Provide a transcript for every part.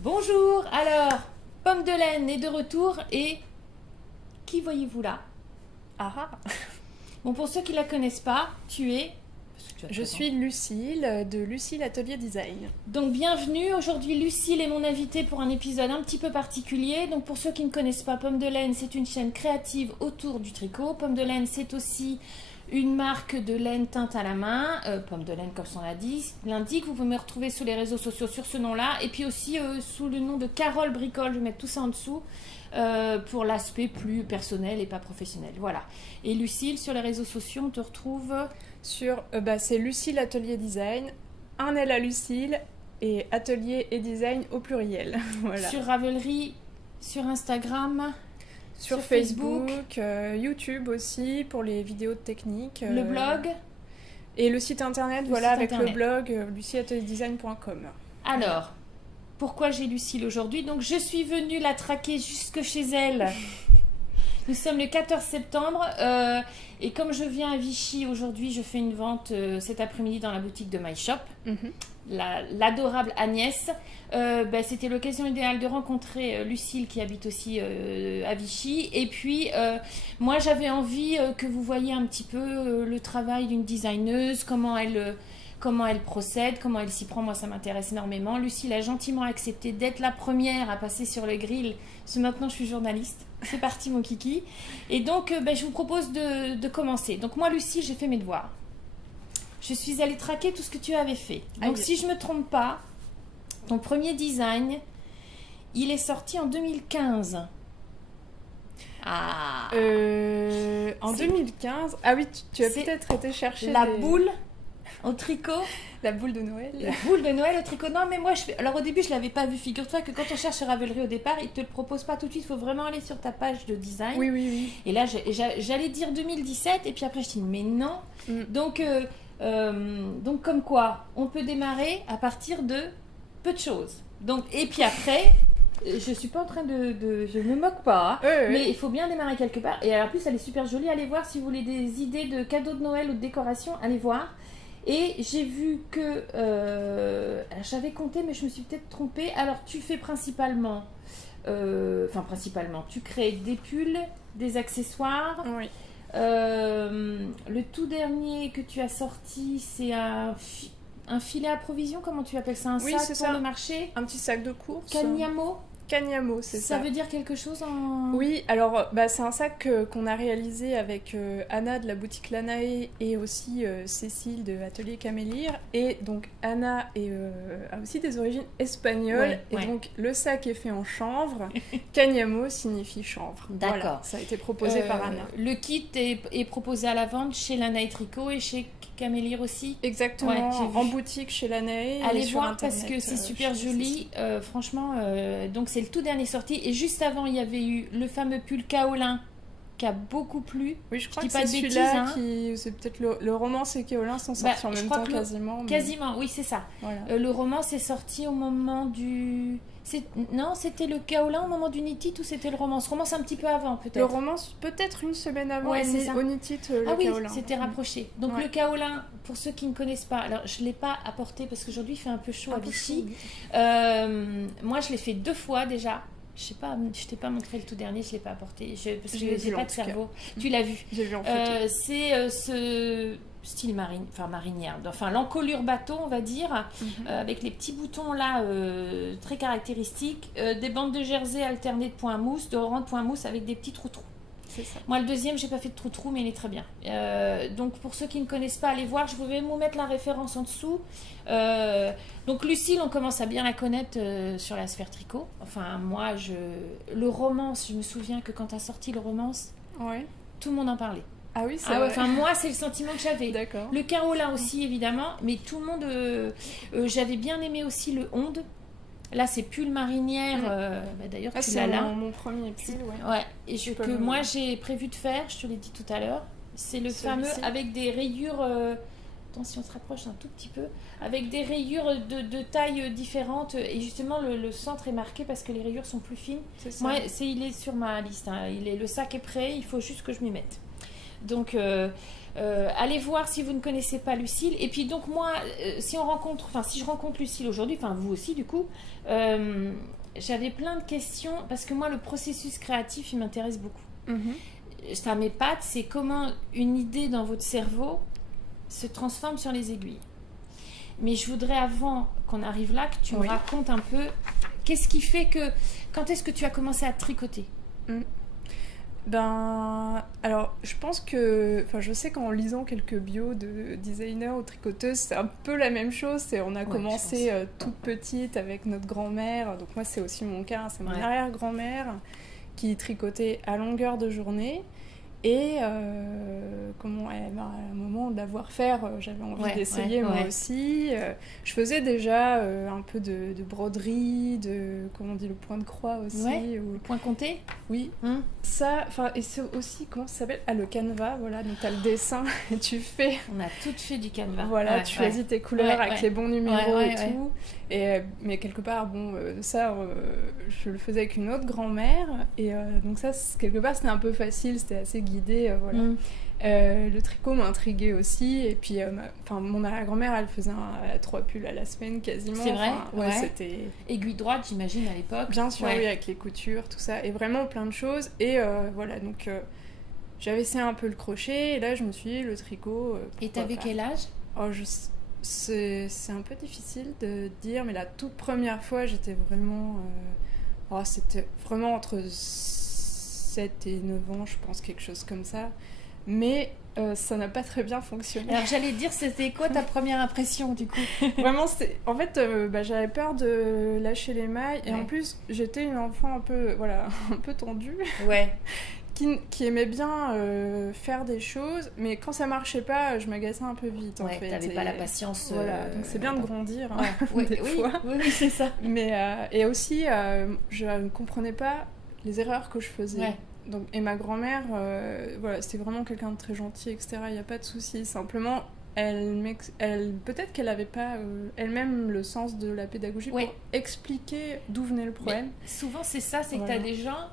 Bonjour, alors, Pomme de laine est de retour et qui voyez-vous là? Ah ah. Bon, pour ceux qui la connaissent pas, tu es... Je suis Lucille de Lucille Atelier Design. Donc bienvenue, aujourd'hui Lucille est mon invitée pour un épisode un petit peu particulier. Donc pour ceux qui ne connaissent pas, Pomme de laine c'est une chaîne créative autour du tricot. Pomme de laine c'est aussi une marque de laine teinte à la main, Pomme de laine comme son l'indique. Vous pouvez me retrouver sur les réseaux sociaux sur ce nom-là et puis aussi sous le nom de Carole Bricole, je vais mettre tout ça en dessous. Pour l'aspect plus personnel et pas professionnel. Voilà. Et Lucille, sur les réseaux sociaux, on te retrouve sur c'est Lucille Atelier Design, un L à Lucille et atelier et design au pluriel. Voilà. Sur Ravelry, sur Instagram, sur Facebook, YouTube aussi pour les vidéos techniques. Le blog et le site internet, le blog lucilleatelierdesign.com. Alors, pourquoi j'ai Lucille aujourd'hui? Donc je suis venue la traquer jusque chez elle. Nous sommes le 14 septembre et comme je viens à Vichy aujourd'hui, je fais une vente cet après-midi dans la boutique de My Shop. L'adorable Agnès. C'était l'occasion idéale de rencontrer Lucille qui habite aussi à Vichy. Et puis moi j'avais envie que vous voyiez un petit peu le travail d'une designeuse, comment elle procède, comment elle s'y prend. Moi, ça m'intéresse énormément. Lucille a gentiment accepté d'être la première à passer sur le grill. Parce que maintenant, je suis journaliste. C'est parti, mon kiki. Et donc, je vous propose de commencer. Donc, moi, Lucille, j'ai fait mes devoirs. Je suis allée traquer tout ce que tu avais fait. Donc, si je ne me trompe pas, ton premier design, il est sorti en 2015. Ah. En 2015. Ah oui, tu as peut-être été chercher la boule au tricot. La boule de Noël. La boule de Noël au tricot. Non, mais moi, alors au début, je ne l'avais pas vu. Figure-toi que quand on cherche Ravelry au départ, ils ne te le proposent pas tout de suite. Il faut vraiment aller sur ta page de design. Oui. Et là, j'allais dire 2017. Et puis après, je dis, mais non. Donc, comme quoi, on peut démarrer à partir de peu de choses. Donc, et puis après... Je suis pas en train je me moque pas, hein, mais il faut bien démarrer quelque part. Et en plus, elle est super jolie. Allez voir si vous voulez des idées de cadeaux de Noël ou de décoration. Allez voir. Et j'ai vu que j'avais compté, mais je me suis peut-être trompée. Alors, tu fais principalement, tu crées des pulls, des accessoires. Oui. Le tout dernier que tu as sorti, c'est un filet à provision, comment tu appelles ça? Un sac pour le marché? Un petit sac de course. Cagnamo, c'est ça. Ça veut dire quelque chose en... Oui, alors c'est un sac qu'on a réalisé avec Anna de la boutique Lanae et aussi Cécile de Atelier Camélire. Et donc Anna a aussi des origines espagnoles. Donc le sac est fait en chanvre. Cagnamo signifie chanvre. D'accord. Voilà, ça a été proposé par Anna. Le kit est proposé à la vente chez Lanae Tricot et chez Camélire aussi. Exactement, en boutique chez Lanae. Allez voir parce que c'est super joli. Franchement, donc c'est le tout dernier sorti. Et juste avant, il y avait eu le fameux pull kaolin qui a beaucoup plu. Oui, je crois que c'est celui-là c'est peut-être le romance et kaolin sont sortis en même temps quasiment. Quasiment, oui, c'est ça. Voilà. Le romance est sorti au moment du... Non, c'était le kaolin au moment du Knit It ou c'était le romance? Romance un petit peu avant, peut-être. Le romance, peut-être une semaine avant au Knit It, le kaolin. Oui, c'était rapproché. Donc le kaolin, pour ceux qui ne connaissent pas, alors je ne l'ai pas apporté parce qu'aujourd'hui il fait un peu chaud à Vichy. Moi, je l'ai fait 2 fois déjà. Je sais pas, je t'ai pas montré le tout dernier, je l'ai pas apporté parce que j'ai pas de cerveau. Tu l'as vu? J'ai vu en photo. C'est ce style marinière, enfin l'encolure bateau on va dire, avec les petits boutons là très caractéristiques, des bandes de jersey alternées de points mousse, de rangs de points mousse avec des petits trous. C'est ça. Moi le deuxième j'ai pas fait de trou mais il est très bien. Donc pour ceux qui ne connaissent pas, allez voir, je vais vous mettre la référence en dessous. Donc Lucille, on commence à bien la connaître sur la sphère tricot. Enfin moi le romance, je me souviens que quand tu as sorti le romance, tout le monde en parlait. Ah oui, c'est vrai. Enfin moi c'est le sentiment que j'avais. D'accord. Le kaolin aussi évidemment, mais tout le monde j'avais bien aimé aussi le onde. Là, c'est pull marinière. D'ailleurs, tu l'as là. C'est mon premier pull, ouais. Et que moi, j'ai prévu de faire, je te l'ai dit tout à l'heure, c'est le fameux avec des rayures... Attends, si on se rapproche un tout petit peu, avec des rayures de tailles différentes. Et justement, le centre est marqué parce que les rayures sont plus fines. C'est ça. Moi, il est sur ma liste. Hein. Le sac est prêt, il faut juste que je m'y mette. Donc, allez voir si vous ne connaissez pas Lucille. Et puis donc moi, si je rencontre Lucille aujourd'hui, enfin vous aussi du coup, j'avais plein de questions parce que moi le processus créatif il m'intéresse beaucoup. Ça m'épate, c'est comment une idée dans votre cerveau se transforme sur les aiguilles. Mais je voudrais avant qu'on arrive là que tu me racontes un peu qu'est-ce qui fait que quand est-ce que tu as commencé à tricoter? Ben, alors, je pense que, enfin, je sais qu'en lisant quelques bios de designers ou tricoteuses, c'est un peu la même chose. On a commencé toute petite avec notre grand-mère. Donc moi, c'est aussi mon cas. C'est mon arrière-grand-mère qui tricotait à longueur de journée. Et à un moment de la voir faire, j'avais envie d'essayer moi aussi. Je faisais déjà un peu de broderie, comment on dit, le point de croix aussi. Le point compté. Oui. Ça, et c'est aussi, comment ça s'appelle? Le canevas, voilà. Donc t'as le dessin et tu fais... On a toutes fait du canevas. Voilà, tu choisis tes couleurs avec les bons numéros et tout. Et, mais quelque part, ça, je le faisais avec une autre grand-mère. Et donc ça, quelque part, c'était un peu facile, c'était assez guidé, voilà. Le tricot m'intriguait aussi. Et puis, mon arrière-grand-mère, elle faisait 3 pulls à la semaine quasiment. C'est vrai? C'était... Aiguille droite, j'imagine, à l'époque. Bien sûr, oui, avec les coutures, tout ça. Et vraiment plein de choses. Et voilà, donc j'avais essayé un peu le crochet. Et là, je me suis dit, le tricot... et t'avais quel âge? C'est un peu difficile de dire, mais la toute première fois, j'étais vraiment... c'était vraiment entre 7 et 9 ans, je pense, quelque chose comme ça. Mais ça n'a pas très bien fonctionné. Alors, j'allais te dire, c'était quoi ta première impression, du coup? Vraiment, en fait, j'avais peur de lâcher les mailles. Et en plus, j'étais une enfant un peu tendue. Ouais. Qui aimait bien faire des choses, mais quand ça marchait pas, je m'agaçais un peu vite. En fait. T'avais pas la patience. Voilà, donc c'est bien de grandir. Oui, fois. Oui, c'est ça. Mais et aussi, je ne comprenais pas les erreurs que je faisais. Ouais. Donc, et ma grand-mère, c'était vraiment quelqu'un de très gentil, etc. Il n'y a pas de souci. Simplement, peut-être qu'elle n'avait pas elle-même le sens de la pédagogie pour expliquer d'où venait le problème. Mais souvent, c'est ça, c'est que tu as des gens.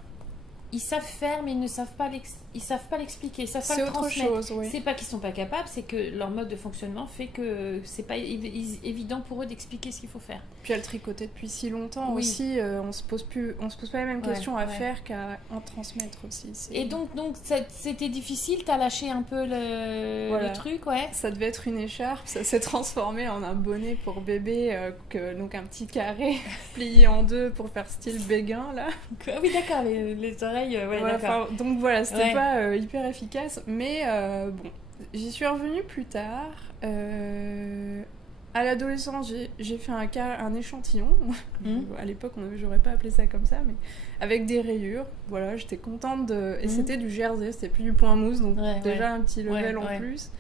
Ils savent faire, mais ils ne savent pas l'expliquer, ils savent pas le transmettre. C'est autre chose, C'est pas qu'ils sont pas capables, c'est que leur mode de fonctionnement fait que c'est pas évident pour eux d'expliquer ce qu'il faut faire. Puis elle tricotait depuis si longtemps aussi, on se pose pas les mêmes questions à faire qu'à en transmettre aussi. Et donc c'était difficile, t'as lâché un peu le truc, Ça devait être une écharpe, ça s'est transformé en un bonnet pour bébé, donc un petit carré plié en deux pour faire style béguin là. Oui d'accord, les oreilles, d'accord. Donc voilà, c'était pas hyper efficace, mais bon, j'y suis revenue plus tard. À l'adolescence, j'ai fait un échantillon. À l'époque, j'aurais pas appelé ça comme ça, mais avec des rayures. Voilà, j'étais contente et c'était du jersey, c'était plus du point mousse, donc déjà un petit level en plus.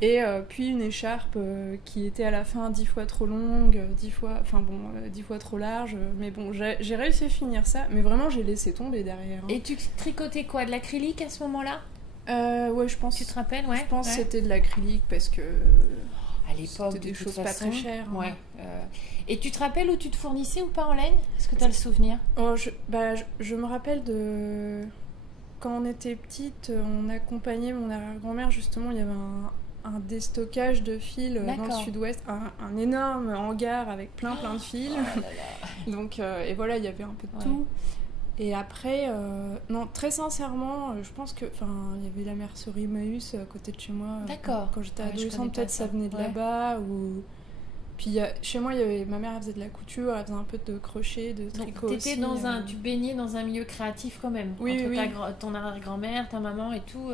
Et puis une écharpe qui était à la fin 10 fois trop longue, 10 fois trop large. Mais bon, j'ai réussi à finir ça, mais vraiment j'ai laissé tomber derrière. Et tu tricotais quoi? De l'acrylique à ce moment-là? Ouais, je pense. Tu te rappelles? Je pense que c'était de l'acrylique parce que... À l'époque, c'était des choses pas très chères. Et tu te rappelles où tu te fournissais ou pas en laine? Est-ce que tu as le souvenir? Je me rappelle de... Quand on était petite, on accompagnait mon arrière-grand-mère, justement, il y avait un déstockage de fils dans le sud-ouest, un énorme hangar avec plein de fils. Oh là là. Donc, et voilà, il y avait un peu de tout. Et après, non, très sincèrement, je pense que, il y avait la mercerie Emmaüs à côté de chez moi. D'accord. Quand j'étais adolescente, peut-être ça venait de là-bas. Puis chez moi, ma mère elle faisait de la couture, elle faisait un peu de crochet, de tricot. Donc, tu baignais dans un milieu créatif quand même. Oui, entre ton arrière-grand-mère, ta maman et tout.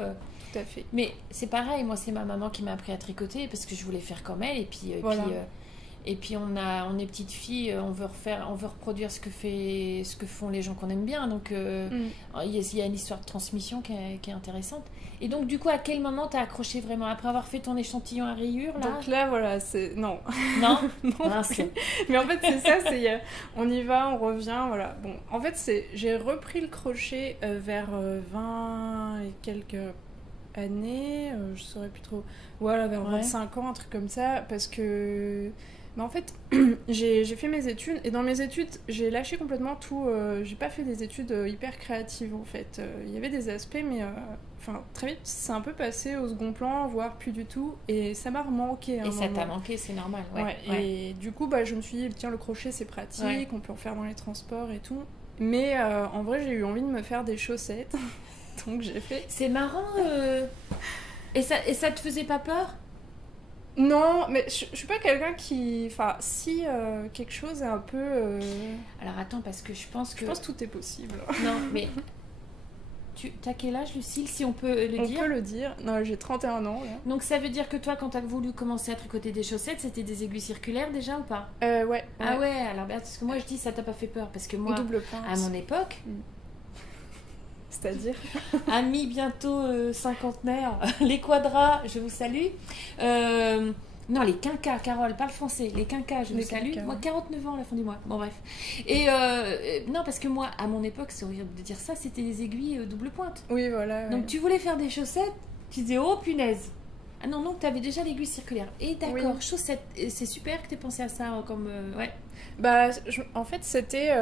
Tout à fait. Mais c'est pareil, moi c'est ma maman qui m'a appris à tricoter parce que je voulais faire comme elle. Et puis on est petite fille, on veut reproduire ce que font les gens qu'on aime bien. Donc il y a une histoire de transmission qui est intéressante. Et donc du coup, à quel moment t'as accroché vraiment après avoir fait ton échantillon à rayures là? Donc là, voilà, c'est non. Non. Mais en fait, c'est ça, on y va, on revient, voilà. Bon, en fait, j'ai repris le crochet vers 20 et quelques années, je saurais plus trop. Voilà, vers 25 ans, un truc comme ça, parce que... Mais en fait, j'ai fait mes études, et dans mes études, j'ai lâché complètement tout. J'ai pas fait des études hyper créatives, en fait. Il y avait des aspects, mais enfin, très vite, c'est un peu passé au second plan, voire plus du tout. Et ça m'a manqué à un Et ça moment. t'a manqué, c'est normal. Et du coup, je me suis dit, tiens, le crochet, c'est pratique, on peut en faire dans les transports et tout. Mais en vrai, j'ai eu envie de me faire des chaussettes. Donc j'ai fait... C'est marrant. Et ça te faisait pas peur? Non, mais je suis pas quelqu'un qui... Enfin, si quelque chose est un peu... Alors attends, parce que je pense que... Je pense que tout est possible. Non, mais... T'as quel âge, Lucille, si on peut le dire? On peut le dire. Non, j'ai 31 ans, là. Donc ça veut dire que toi, quand t'as voulu commencer à tricoter des chaussettes, c'était des aiguilles circulaires déjà ou pas? Ouais. Ah ouais, alors parce que moi je dis ça t'a pas fait peur, parce que moi, double pointe. à mon époque... C'est-à-dire amis bientôt cinquantenaires, les quadras, je vous salue. Non, les quinquas, Carole, parle français. Les quinquas, je vous salue. Quinquas, moi, 49 ans à la fin du mois. Bon, bref. Et non, parce que moi, à mon époque, c'est horrible de dire ça, c'était des aiguilles double pointe. Oui, voilà. Donc, tu voulais faire des chaussettes, tu disais, oh punaise. Ah non, non, tu avais déjà l'aiguille circulaire. Et d'accord, chaussettes. Et c'est super que tu aies pensé à ça comme. Ouais. En fait, c'était.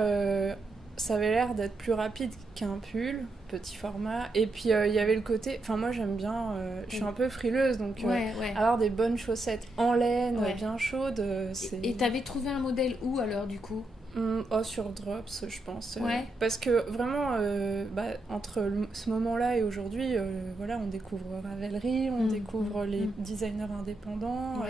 Ça avait l'air d'être plus rapide qu'un pull, petit format. Et puis, il y avait le côté... Enfin, moi, j'aime bien... je suis un peu frileuse, donc avoir des bonnes chaussettes en laine, bien chaudes, c'est... Et t'avais trouvé un modèle où, alors, du coup? Sur Drops, je pense. Ouais. Parce que, vraiment, entre ce moment-là et aujourd'hui, on découvre Ravelry, on découvre les designers indépendants...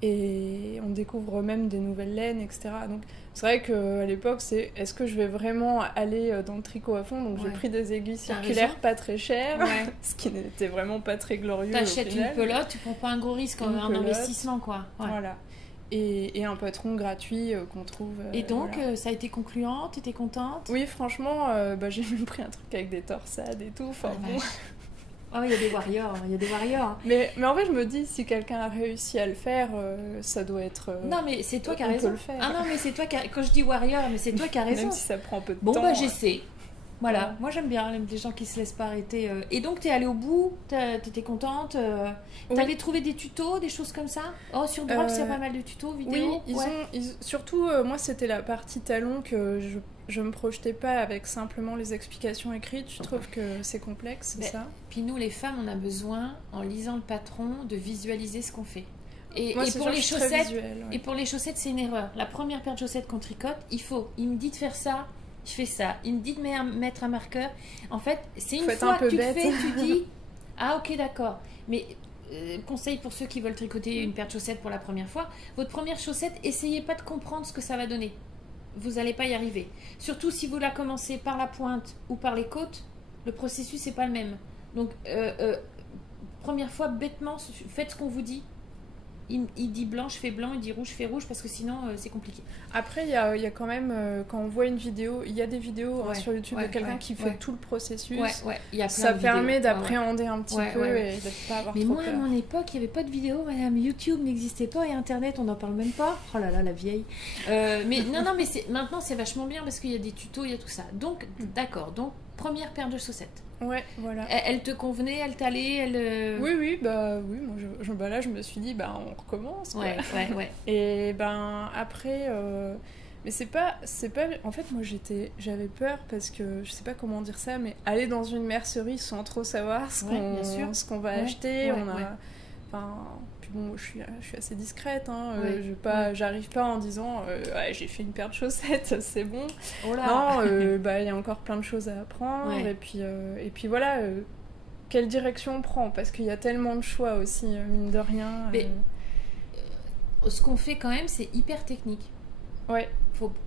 et on découvre même des nouvelles laines, etc. Donc c'est vrai qu'à l'époque, est-ce que je vais vraiment aller dans le tricot à fond? Donc j'ai pris des aiguilles circulaires pas très chères, ce qui n'était vraiment pas très glorieux. T'achètes une pelote, tu prends pas un gros risque, un investissement, quoi. Voilà. Et un patron gratuit qu'on trouve. Et donc, ça a été concluant? T'étais contente? Oui, franchement, j'ai même pris un truc avec des torsades et tout. Enfin, bon... Oh, il y a des warriors, Mais en fait, je me dis, si quelqu'un a réussi à le faire, ça doit être... non, mais c'est toi qui as raison. Peut le faire. Ah non, mais c'est toi qui as... Quand je dis warrior, mais c'est toi qui as raison. Même si ça prend un peu de temps. Bon, j'essaie. Voilà, moi j'aime bien les gens qui se laissent pas arrêter. Et donc, t'es allée au bout, t'étais contente. T'avais trouvé des tutos, des choses comme ça? Oh, sur Drops, il y a pas mal de tutos, vidéos. Oui, surtout, moi, c'était la partie talon que je me projetais pas avec simplement les explications écrites. Je trouve que c'est complexe, c'est ça. Puis nous, les femmes, on a besoin, en lisant le patron, de visualiser ce qu'on fait. Et pour les chaussettes, et pour les chaussettes, c'est une erreur. La première paire de chaussettes qu'on tricote, il me dit de faire ça, je fais ça. Il me dit de mettre un marqueur. En fait, c'est une fois que tu le fais, tu dis ah ok, d'accord. Mais conseil pour ceux qui veulent tricoter une paire de chaussettes pour la première fois, votre première chaussette, essayez pas de comprendre ce que ça va donner. Vous n'allez pas y arriver. Surtout si vous la commencez par la pointe ou par les côtes, le processus n'est pas le même. Donc, première fois, bêtement, faites ce qu'on vous dit. Il dit blanc, je fais blanc, il dit rouge, je fais rouge, parce que sinon, c'est compliqué. Après, il y a quand même, quand on voit une vidéo, il y a des vidéos sur YouTube de quelqu'un qui fait tout le processus. Il y a plein ça de permet d'appréhender un petit peu et de ne pas avoir mais trop moi, peur. à mon époque, il n'y avait pas de vidéo, madame. YouTube n'existait pas et Internet, on n'en parle même pas. Oh là là, la vieille. Mais non, mais maintenant, c'est vachement bien parce qu'il y a des tutos, il y a tout ça. Donc, d'accord. Donc, première paire de chaussettes. Ouais, voilà. Elle te convenait, elle t'allait, Oui, moi, là, je me suis dit, on recommence, quoi. Ouais. Et après, mais c'est pas, en fait, moi, j'avais peur parce que, je sais pas comment dire ça, mais aller dans une mercerie sans trop savoir ce qu'on va acheter, puis bon, je suis assez discrète, hein, j'arrive pas en disant j'ai fait une paire de chaussettes, c'est bon. Oh là. Non, il y a encore plein de choses à apprendre, et puis voilà, quelle direction on prend, parce qu'il y a tellement de choix aussi, mine de rien. Mais ce qu'on fait quand même, c'est hyper technique. Ouais.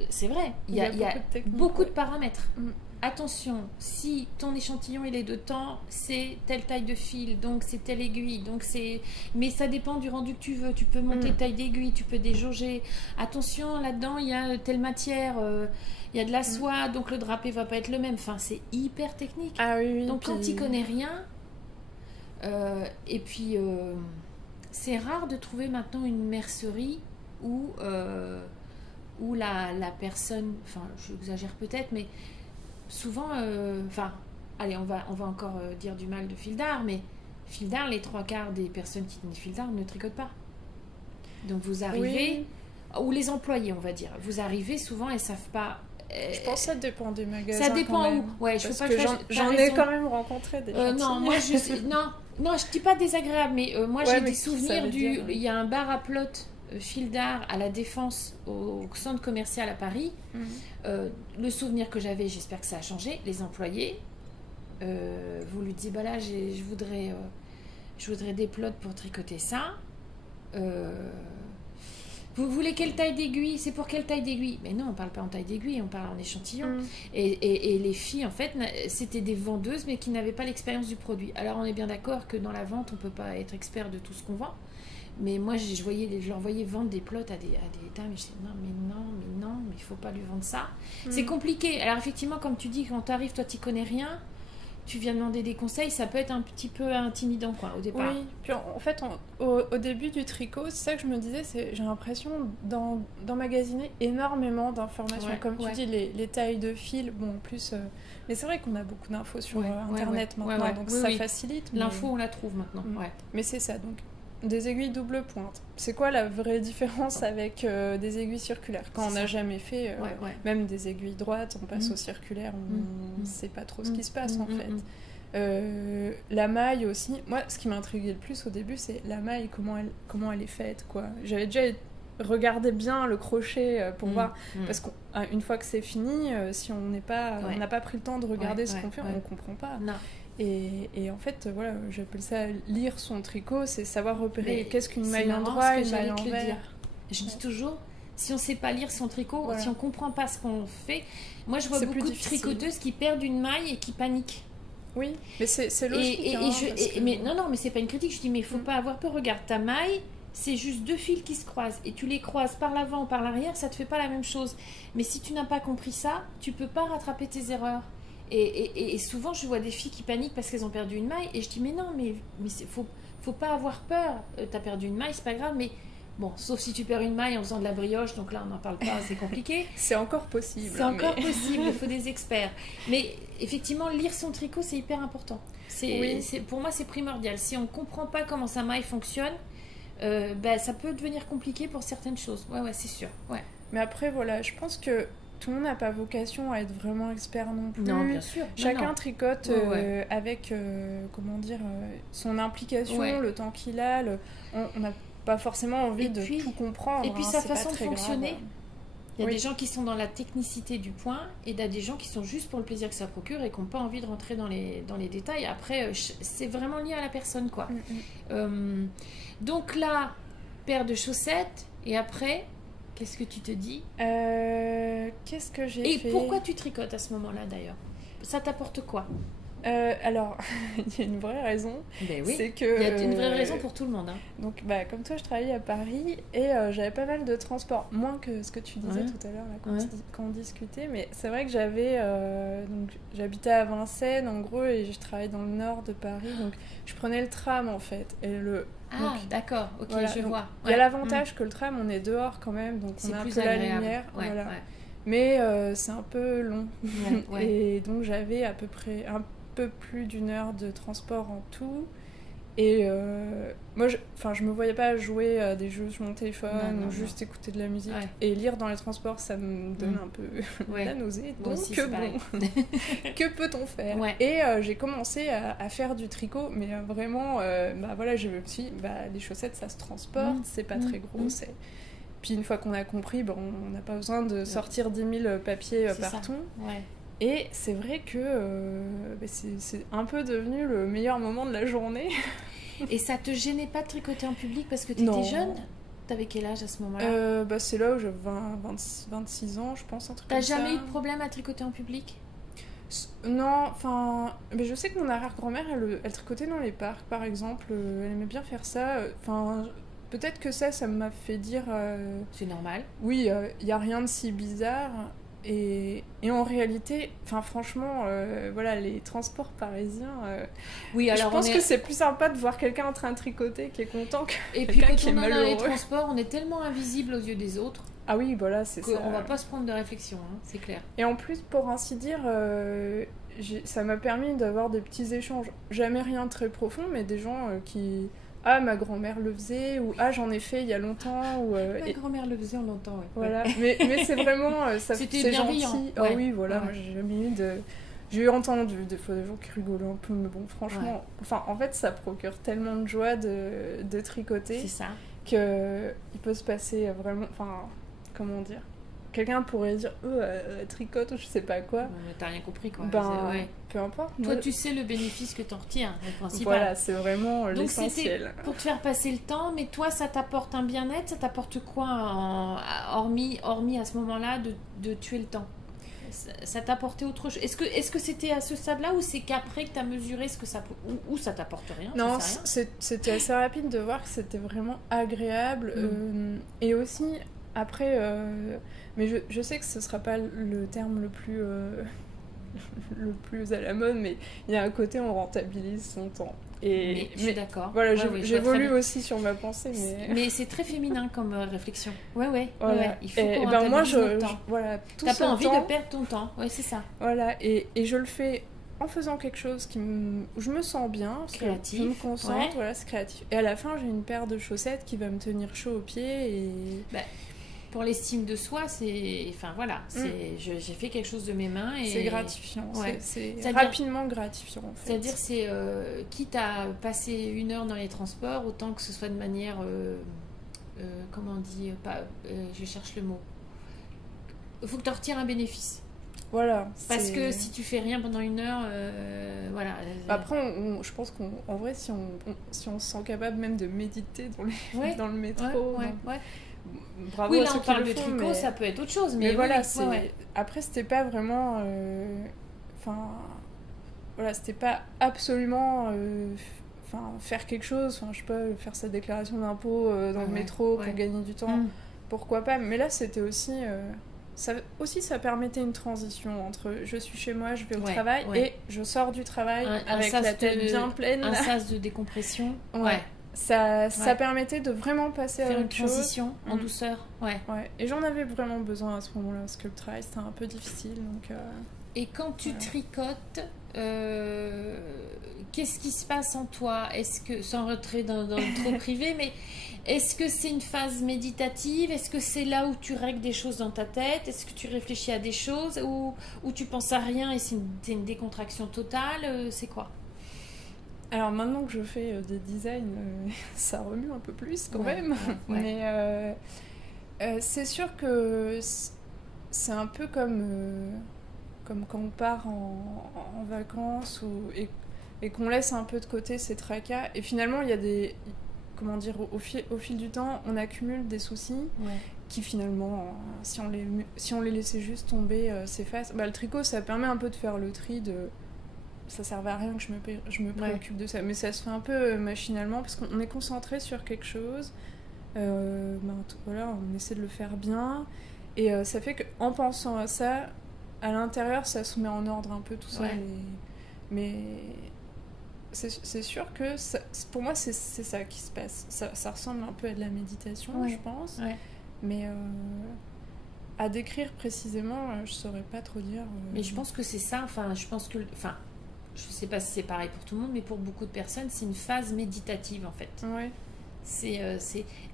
C'est vrai, il y a beaucoup de paramètres. Attention, si ton échantillon il est de temps, c'est telle taille de fil, donc c'est telle aiguille, mais ça dépend du rendu que tu veux. Tu peux monter taille d'aiguille, tu peux déjauger. Attention, là-dedans il y a telle matière, il y a de la soie, donc le drapé va pas être le même. Enfin, c'est hyper technique. Ah oui. Donc quand tu connais rien, et puis c'est rare de trouver maintenant une mercerie où la personne, enfin, j'exagère peut-être, mais souvent, allez, on va encore dire du mal de fil d'art, mais fil d'art, les 3/4 des personnes qui tenent fil d'art ne tricotent pas. Donc vous arrivez, ou les employés, on va dire, vous arrivez souvent, elles savent pas Je pense que ça dépend des magasins. Ça dépend quand où. même. Ouais, je Parce veux pas que que j'en ai quand même rencontré des gens. Non, moi non, je dis pas désagréable, mais moi j'ai des souvenirs il y a un bar à plot fil d'art à la Défense au centre commercial à Paris. Le souvenir que j'avais, j'espère que ça a changé, les employés vous lui dites bah là je voudrais des plots pour tricoter ça. Vous voulez quelle taille d'aiguille? C'est pour quelle taille d'aiguille? Mais non, on parle pas en taille d'aiguille, on parle en échantillon. Et les filles, en fait, c'était des vendeuses, mais qui n'avaient pas l'expérience du produit. Alors, on est bien d'accord que dans la vente, on peut pas être expert de tout ce qu'on vend. Mais moi, je leur voyais vendre des plots à des dames. Et je disais, non, mais il faut pas lui vendre ça. C'est compliqué. Alors, effectivement, comme tu dis, quand tu arrives, toi, tu connais rien. Tu viens demander des conseils, ça peut être un petit peu intimidant quoi, au départ. Oui, puis en fait, au début du tricot, c'est ça que je me disais, j'ai l'impression d'emmagasiner énormément d'informations. Comme tu dis, les tailles de fil, bon, en plus... mais c'est vrai qu'on a beaucoup d'infos sur Internet maintenant, donc ça facilite. L'info, on la trouve maintenant. Mais c'est ça, donc des aiguilles double pointe. C'est quoi la vraie différence avec des aiguilles circulaires? Quand on n'a jamais fait, même des aiguilles droites, on passe au circulaire, on ne sait pas trop ce qui se passe en fait. La maille aussi, moi ce qui m'intriguait le plus au début, c'est la maille, comment elle est faite, quoi. J'avais déjà regardé bien le crochet pour voir, parce qu'une fois que c'est fini, si on n'a pas pris le temps de regarder ce qu'on fait, on ne comprend pas. Non. Et en fait, voilà, j'appelle ça lire son tricot, c'est savoir repérer qu'est-ce qu'une maille en droit, une maille en vert. Je dis toujours, si on ne sait pas lire son tricot, si on ne comprend pas ce qu'on fait, moi je vois beaucoup de tricoteuses qui perdent une maille et qui paniquent. Oui, mais c'est logique. Mais c'est pas une critique, je dis mais il faut pas avoir peur, regarde ta maille, c'est juste deux fils qui se croisent et tu les croises par l'avant ou par l'arrière, ça te fait pas la même chose. Mais si tu n'as pas compris ça, tu peux pas rattraper tes erreurs. Et souvent, je vois des filles qui paniquent parce qu'elles ont perdu une maille. Et je dis, mais non, mais faut pas avoir peur. T'as perdu une maille, c'est pas grave. Mais bon, sauf si tu perds une maille en faisant de la brioche. Donc là, on n'en parle pas, c'est compliqué. C'est encore possible. C'est encore possible, il faut des experts. Mais effectivement, lire son tricot, c'est hyper important. Pour moi, c'est primordial. Si on ne comprend pas comment sa maille fonctionne, ça peut devenir compliqué pour certaines choses. Ouais, c'est sûr. Ouais. Mais après, voilà, je pense que tout le monde n'a pas vocation à être vraiment expert non plus. Non, bien sûr. Chacun tricote avec, son implication, le temps qu'il a. On n'a pas forcément envie de tout comprendre. Et puis sa façon de fonctionner. Il y a des gens qui sont dans la technicité du point et il y a des gens qui sont juste pour le plaisir que ça procure et qui n'ont pas envie de rentrer dans les détails. Après, c'est vraiment lié à la personne, quoi. Donc là, paire de chaussettes et après... Qu'est-ce que tu te dis? Qu'est-ce que j'ai fait? Et pourquoi tu tricotes à ce moment-là d'ailleurs? Ça t'apporte quoi? Alors, il y a une vraie raison. Oui. C'est que, il y a une vraie raison pour tout le monde. Hein. Donc, comme toi, je travaillais à Paris et j'avais pas mal de transports. Moins que ce que tu disais tout à l'heure quand on discutait. Mais c'est vrai que j'habitais à Vincennes en gros et je travaillais dans le nord de Paris. Donc, je prenais le tram en fait. D'accord, ok, voilà, je vois. Il y a l'avantage que le tram, on est dehors quand même, donc on a un peu la lumière. Voilà. Mais c'est un peu long. Et donc j'avais à peu près un peu plus d'une heure de transport en tout. Et moi, je me voyais pas jouer à des jeux sur mon téléphone ou juste écouter de la musique. Et lire dans les transports, ça me donne un peu la nausée. Donc, aussi, que peut-on faire? Et j'ai commencé à faire du tricot, mais vraiment, je me suis dit, les chaussettes, ça se transporte, c'est pas très gros. Puis une fois qu'on a compris, on n'a pas besoin de sortir 10 000 papiers partout. Et c'est vrai que c'est un peu devenu le meilleur moment de la journée. Et ça te gênait pas de tricoter en public parce que tu étais jeune? T'avais quel âge à ce moment-là? C'est là où j'avais 26 ans, je pense, un truc comme ça. T'as jamais eu de problème à tricoter en public? Non, mais je sais que mon arrière-grand-mère, elle tricotait dans les parcs, par exemple. Elle aimait bien faire ça. Peut-être que ça m'a fait dire... C'est normal. Oui, il n'y a rien de si bizarre. Et en réalité, franchement, les transports parisiens, je pense que c'est plus sympa de voir quelqu'un en train de tricoter qui est content que quelqu'un qui est malheureux. Et puis quand on est dans les transports, on est tellement invisible aux yeux des autres. Ah oui, voilà, c'est ça. On va pas se prendre de réflexion, c'est clair. Et en plus, pour ainsi dire, ça m'a permis d'avoir des petits échanges. Jamais rien de très profond, mais des gens qui ah, ma grand-mère le faisait, ou ah, j'en ai fait il y a longtemps, ou Ma grand-mère le faisait en longtemps, ouais. voilà. Mais c'est vraiment c'est bienveillant. gentil. Ouais. Ah oui, voilà, Ouais. moi j'ai jamais eu de. J'ai entendu des fois des gens qui rigolaient un peu, mais bon, franchement, Ouais. enfin, en fait, ça procure tellement de joie de tricoter C'est ça. que il peut se passer vraiment, enfin, comment dire, quelqu'un pourrait dire, elle tricote ou je sais pas quoi. Non, mais t'as rien compris, quoi. Ben, Ouais. peu importe. Toi, Moi, tu sais le bénéfice que t'en retires, le principal. voilà, c'est vraiment Donc l'essentiel. c'était pour te faire passer le temps, mais toi, ça t'apporte un bien-être, ça t'apporte quoi, hormis à ce moment-là de tuer le temps? Ça t'a apporté autre chose? Est-ce que c'était à ce stade-là, ou c'est qu'après que t'as mesuré ce que ça ou ça t'apporte rien? Non, j'en sais rien. c'était assez rapide de voir que c'était vraiment agréable. Et aussi, après, mais je sais que ce sera pas le terme le plus à la mode, mais il y a un côté on rentabilise son temps. Mais je suis d'accord. Voilà, Ouais, ouais, je vois très j'évolue bien. aussi sur ma pensée, Mais c'est très féminin comme réflexion. Ouais. voilà. Il faut Et qu'on ben moi, rentabilise notre temps. voilà, tout T'as ce pas envie temps, de perdre ton temps. Ouais, c'est ça. voilà, et je le fais en faisant quelque chose où je me sens bien, parce que Créatif, je me concentre, ouais. voilà, c'est créatif. Et à la fin, j'ai une paire de chaussettes qui va me tenir chaud aux pieds et Pour l'estime de soi, c'est... Enfin, voilà. J'ai fait quelque chose de mes mains et... c'est gratifiant. Ouais. C'est C'est-à-dire- rapidement gratifiant, en fait. C'est-à-dire, c'est quitte à passer 1 heure dans les transports, autant que ce soit de manière, comment on dit, je cherche le mot. Il faut que tu en retires un bénéfice. Voilà. Parce c'est- que si tu fais rien pendant 1 heure, voilà. Après, je pense qu'en vrai, si on se sent capable même de méditer Ouais. dans le métro, Ouais. bravo Oui, à là ceux on qui parle le de font, tricot, mais- ça peut être autre chose. Mais Mais voilà, oui, c'est... ouais. Après, c'était pas vraiment... Enfin, voilà, c'était pas absolument... Enfin, faire quelque chose, enfin, je sais pas, faire sa déclaration d'impôt dans le Ouais, métro ouais. pour gagner du temps, Mm. pourquoi pas. Mais là, c'était aussi... ça permettait une transition entre je suis chez moi, je vais au Ouais, travail, ouais. et je sors du travail Un avec sas la tête de- bien pleine. Un là. sas de décompression. Ouais. Ça Ouais. permettait de vraiment passer à Faire une autre chose. transition en Mm. douceur. Ouais. Ouais. Et j'en avais vraiment besoin à ce moment-là, parce que le travail, c'était un peu difficile. Donc, Et quand tu Voilà. tricotes, qu'est-ce qui se passe en toi? Est-ce que, sans rentrer dans le trop privé, mais est-ce que c'est une phase méditative? Est-ce que c'est là où tu règles des choses dans ta tête? Est-ce que tu réfléchis à des choses? Ou tu penses à rien et c'est une décontraction totale? C'est quoi? Alors maintenant que je fais des designs, ça remue un peu plus quand Ouais, même. ouais. Mais c'est sûr que c'est un peu comme quand on part en vacances et qu'on laisse un peu de côté ses tracas. Et finalement, il y a des... Comment dire, au fil du temps, on accumule des soucis Ouais. qui finalement, si on les laissait juste tomber, s'effacent. Bah, le tricot, ça permet un peu de faire le tri de... Ça servait à rien que je me préoccupe de ça, mais ça se fait un peu machinalement parce qu'on est concentré sur quelque chose. Voilà, on essaie de le faire bien, et ça fait qu'en pensant à ça, à l'intérieur, ça se met en ordre un peu tout ça. Ouais. Mais c'est sûr que pour moi, c'est ça qui se passe. Ça ressemble un peu à de la méditation, Ouais. je pense. Ouais. Mais à décrire précisément, je saurais pas trop dire. Mais je pense que c'est ça. Enfin, je pense que... Enfin, je sais pas si c'est pareil pour tout le monde, mais pour beaucoup de personnes, c'est une phase méditative, en fait. Ouais.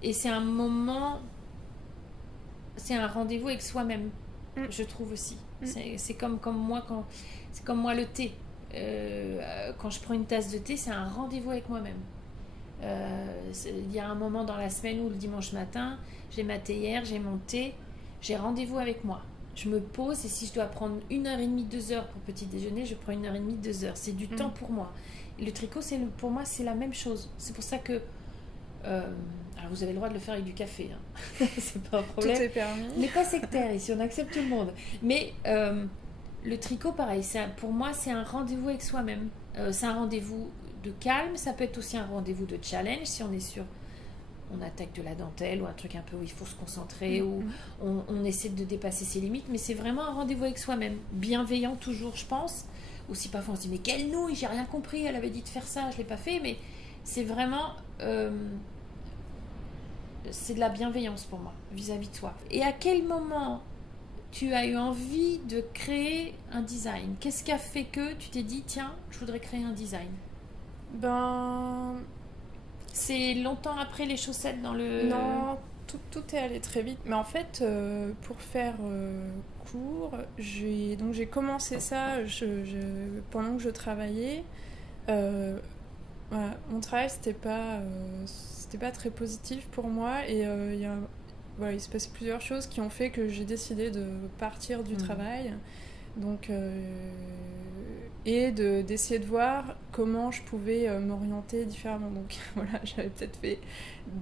Et c'est un moment... C'est un rendez-vous avec soi-même, je trouve aussi. C'est comme moi, c'est comme moi le thé. Quand je prends une tasse de thé, c'est un rendez-vous avec moi-même. Il y a un moment dans la semaine où le dimanche matin, j'ai ma théière, j'ai mon thé, j'ai rendez-vous avec moi. Je me pose, et si je dois prendre 1h30, 2 heures pour petit déjeuner, je prends 1h30, 2 heures. C'est du temps pour moi. Et le tricot, pour moi, c'est la même chose. C'est pour ça que... alors vous avez le droit de le faire avec du café, hein. C'est pas un Tout problème. est permis. On n'est pas sectaire ici, on accepte tout le monde. Mais le tricot, pareil, pour moi, c'est un rendez-vous avec soi-même. C'est un rendez-vous de calme, ça peut être aussi un rendez-vous de challenge, si on est sûr. On attaque de la dentelle ou un truc un peu où il faut se concentrer, où on essaie de dépasser ses limites, mais c'est vraiment un rendez-vous avec soi-même. Bienveillant toujours, je pense. Aussi parfois on se dit, mais quelle nouille, j'ai rien compris, elle avait dit de faire ça, je l'ai pas fait, mais c'est vraiment... c'est de la bienveillance pour moi, vis-à-vis de toi. Et à quel moment tu as eu envie de créer un design? Qu'est-ce qui a fait que tu t'es dit, tiens, je voudrais créer un design? Ben... C'est longtemps après les chaussettes dans le... Non, tout est allé très vite. Mais en fait, pour faire court, j'ai commencé ça pendant que je travaillais. Voilà, mon travail, c'était pas très positif pour moi. Et il se passait plusieurs choses qui ont fait que j'ai décidé de partir du travail. Donc, et d'essayer de voir comment je pouvais m'orienter différemment. Donc voilà, j'avais peut-être fait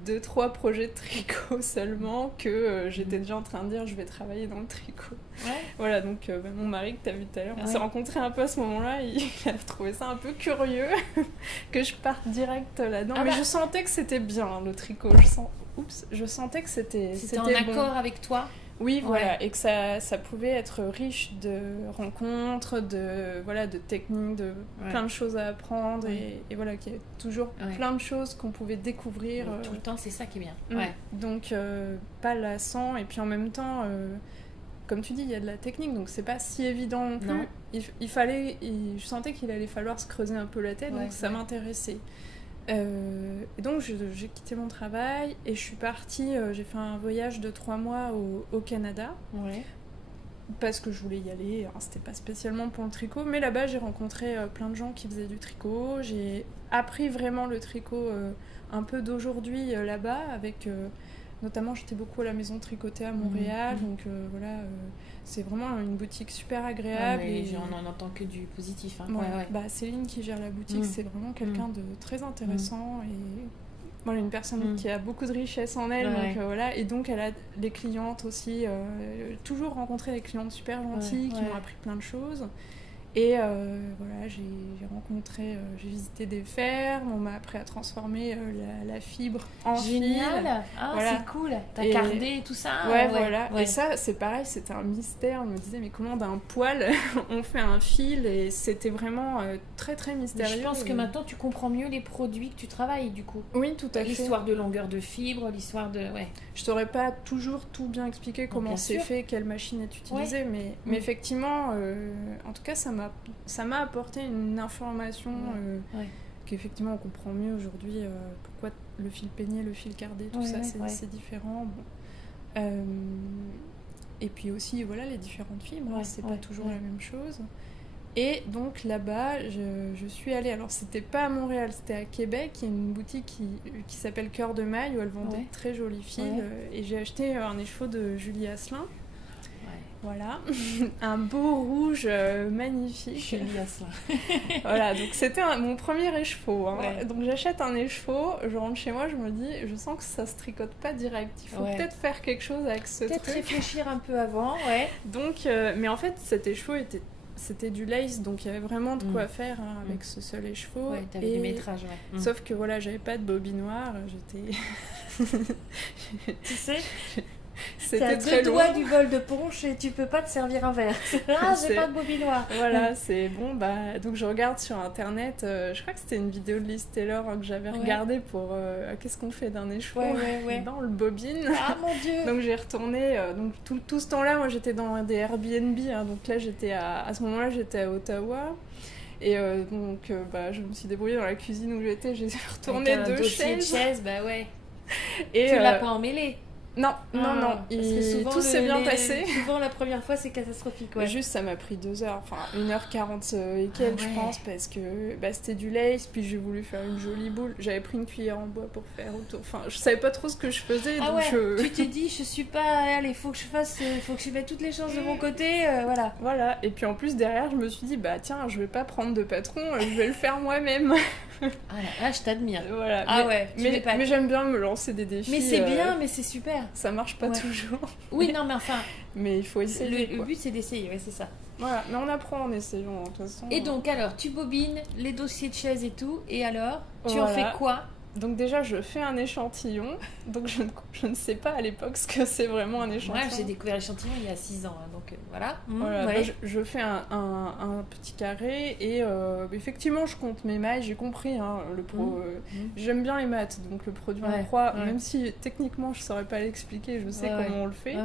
2-3 projets de tricot seulement que j'étais déjà en train de dire je vais travailler dans le tricot. Ouais. Voilà, donc mon mari que tu as vu tout à l'heure, on s'est rencontrés un peu à ce moment-là, il a trouvé ça un peu curieux que je parte direct là-dedans. Mais je sentais que c'était bien le tricot, je sentais que c'était en accord bon. avec toi. Oui, voilà, et que ça pouvait être riche de rencontres, de techniques, de plein de choses à apprendre, et voilà, qu'il y a toujours plein de choses qu'on pouvait découvrir. Tout le temps, c'est ça qui est bien. Donc, pas lassant, et puis en même temps, comme tu dis, il y a de la technique, donc c'est pas si évident non plus. Non. Je sentais qu'il allait falloir se creuser un peu la tête, donc ça m'intéressait. Et donc j'ai quitté mon travail et je suis partie, j'ai fait un voyage de 3 mois au Canada parce que je voulais y aller, hein, c'était pas spécialement pour le tricot, mais là-bas j'ai rencontré plein de gens qui faisaient du tricot, j'ai appris vraiment le tricot un peu d'aujourd'hui là-bas, avec notamment j'étais beaucoup à la maison tricotée à Montréal, donc voilà, c'est vraiment une boutique super agréable. Et on n'en entend que du positif. Hein. Bah, Céline qui gère la boutique, c'est vraiment quelqu'un de très intéressant et voilà, une personne qui a beaucoup de richesse en elle. Donc, voilà. Et donc elle a des clientes aussi, toujours rencontré des clientes super gentilles qui m'ont appris plein de choses. Et voilà, j'ai rencontré, j'ai visité des fermes, on m'a appris à transformer la fibre en fil. Génial. Voilà. C'est cool. T'as cardé et tout ça. Voilà. Et ça, c'est pareil, c'était un mystère. On me disait, mais comment d'un poil on fait un fil? Et c'était vraiment très très mystérieux. Mais je pense que maintenant tu comprends mieux les produits que tu travailles, du coup. Oui, tout à fait. L'histoire de longueur de fibre, l'histoire de... Je t'aurais pas toujours tout bien expliqué comment c'est fait, quelle machine est utilisée, mais effectivement, en tout cas, ça m'a apporté une information qu'effectivement on comprend mieux aujourd'hui, pourquoi le fil peigné, le fil cardé, tout ça, c'est différent. Bon. Et puis aussi, voilà, les différentes fibres, c'est pas toujours la même chose. Et donc là-bas, je suis allée, alors c'était pas à Montréal, c'était à Québec, il y a une boutique qui s'appelle Cœur de Maille, où elle vendait de très jolis fils, et j'ai acheté un écheveau de Julie Asselin. Voilà, un beau rouge magnifique. Julie Asselin. Voilà, donc c'était mon premier écheveau. Hein. Donc j'achète un écheveau, je rentre chez moi, je me dis, je sens que ça se tricote pas direct. Il faut peut-être faire quelque chose avec ce truc. Peut-être réfléchir un peu avant, Donc, mais en fait, cet écheveau c'était du lace, donc il y avait vraiment de quoi faire avec ce seul écheveau. Ouais, t'avais du métrage, Sauf que voilà, j'avais pas de bobinoir, j'étais... Tu sais, c'était très long. T'as 2 doigts du bol de punch et tu peux pas te servir un verre. J'ai pas de bobinoir. Voilà, c'est bon, donc je regarde sur internet, je crois que c'était une vidéo de Liz Taylor que j'avais regardée pour qu'est-ce qu'on fait d'un écheveau dans le bobine. Ah mon Dieu. Donc j'ai retourné, donc tout ce temps-là, moi j'étais dans des Airbnb, donc là j'étais à ce moment-là j'étais à Ottawa. Et donc je me suis débrouillée dans la cuisine où j'étais, j'ai retourné 2 chaises. Et tu l'as pas emmêlé? Non, tout s'est bien passé. Souvent la première fois c'est catastrophique. Mais juste ça m'a pris 2 heures, enfin 1h40 et quelques je pense, parce que c'était du lace, puis j'ai voulu faire une jolie boule. J'avais pris une cuillère en bois pour faire autour, enfin je savais pas trop ce que je faisais. Tu t'es dit je suis pas, allez faut que je mette toutes les chances de mon côté, Voilà, et puis en plus derrière je me suis dit tiens je vais pas prendre de patron, je vais le faire moi-même. Je t'admire. Voilà. Mais j'aime bien me lancer des défis. Mais c'est bien, mais c'est super. Ça marche pas toujours. Oui, non, mais enfin. Mais il faut essayer. Le but, c'est d'essayer, c'est ça. Voilà, mais on apprend en essayant, de toute façon. Et donc, alors, tu bobines les dossiers de chaises et tout, et alors, tu en fais quoi? Donc déjà, je fais un échantillon. Donc je ne sais pas à l'époque ce que c'est vraiment un échantillon. Moi, j'ai découvert l'échantillon il y a 6 ans, donc voilà. Je fais un petit carré et effectivement, je compte mes mailles. J'ai compris, j'aime bien les maths, donc le produit en croix, même si techniquement je ne saurais pas l'expliquer, je sais comment on le fait.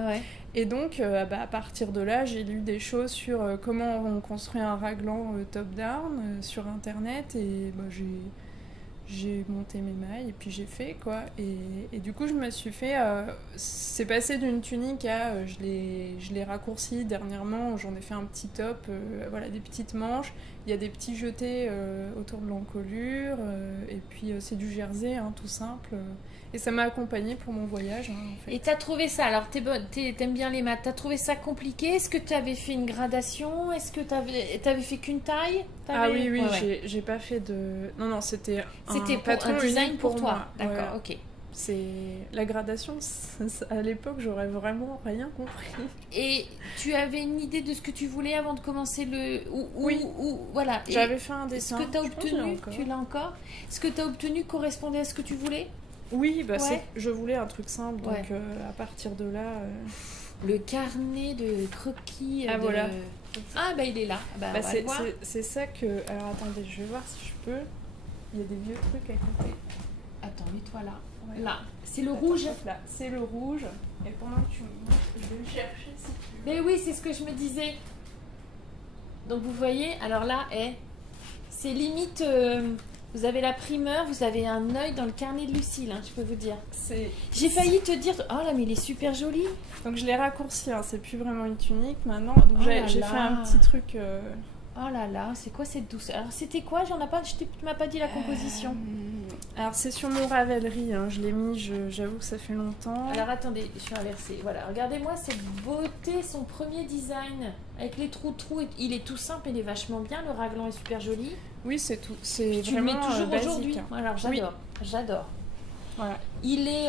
Et donc, à partir de là, j'ai lu des choses sur comment on construit un raglan top-down sur Internet, et j'ai monté mes mailles et puis j'ai fait quoi. Et du coup, je me suis fait. C'est passé d'une tunique à. Je l'ai raccourci dernièrement. J'en ai fait un petit top. Voilà, des petites manches. Il y a des petits jetés autour de l'encolure. Et puis, c'est du jersey, hein, tout simple. Et ça m'a accompagnée pour mon voyage. Hein, en fait. Et t'as trouvé ça, alors t'aimes bien les maths, t'as trouvé ça compliqué? Est-ce que tu avais fait une gradation? Est-ce que t'avais fait qu'une taille? Ah oui, j'ai pas fait de... Non, c'était C'était patron un design unique pour toi. moi. D'accord, Ouais. ok. C'est la gradation, à l'époque, j'aurais vraiment rien compris. Et tu avais une idée de ce que tu voulais avant de commencer le... Oui. Voilà. J'avais fait un dessin. Ce que tu as Je pense que obtenu, tu l'as encore? Ce que tu as obtenu correspondait à ce que tu voulais? Oui, bah Ouais. je voulais un truc simple, donc Ouais. à partir de là... Le carnet de croquis. Ah, voilà. Ah, bah il est là. Bah, on va le voir. c'est ça que... Alors attendez, je vais voir si je peux. Il y a des vieux trucs à côté. Attends, mets-toi là. Ouais. Là. C'est le rouge. Là, c'est le rouge. Et pendant que tu me montres, je vais le chercher si tu veux. Mais oui, c'est ce que je me disais. Donc vous voyez, alors là, c'est limite... vous avez la primeur, vous avez un œil dans le carnet de Lucille, hein, je peux vous dire. J'ai failli te dire, oh là, mais il est super joli. Donc je l'ai raccourci, hein, c'est plus vraiment une tunique maintenant. Donc Oh là j'ai là. fait un petit truc. Oh là là, c'est quoi cette douceur? Alors c'était quoi? Tu m'as pas dit la composition. Alors c'est sur mon Ravelry, hein, je l'ai mis, j'avoue que ça fait longtemps. Alors attendez, je suis inversée. Voilà, regardez-moi cette beauté, son premier design. Avec les trous, il est tout simple, il est vachement bien, le raglan est super joli. Oui, c'est tout. C'est Tu le vraiment mets toujours basique, aujourd'hui. hein. Alors j'adore, j'adore. Voilà. Il est...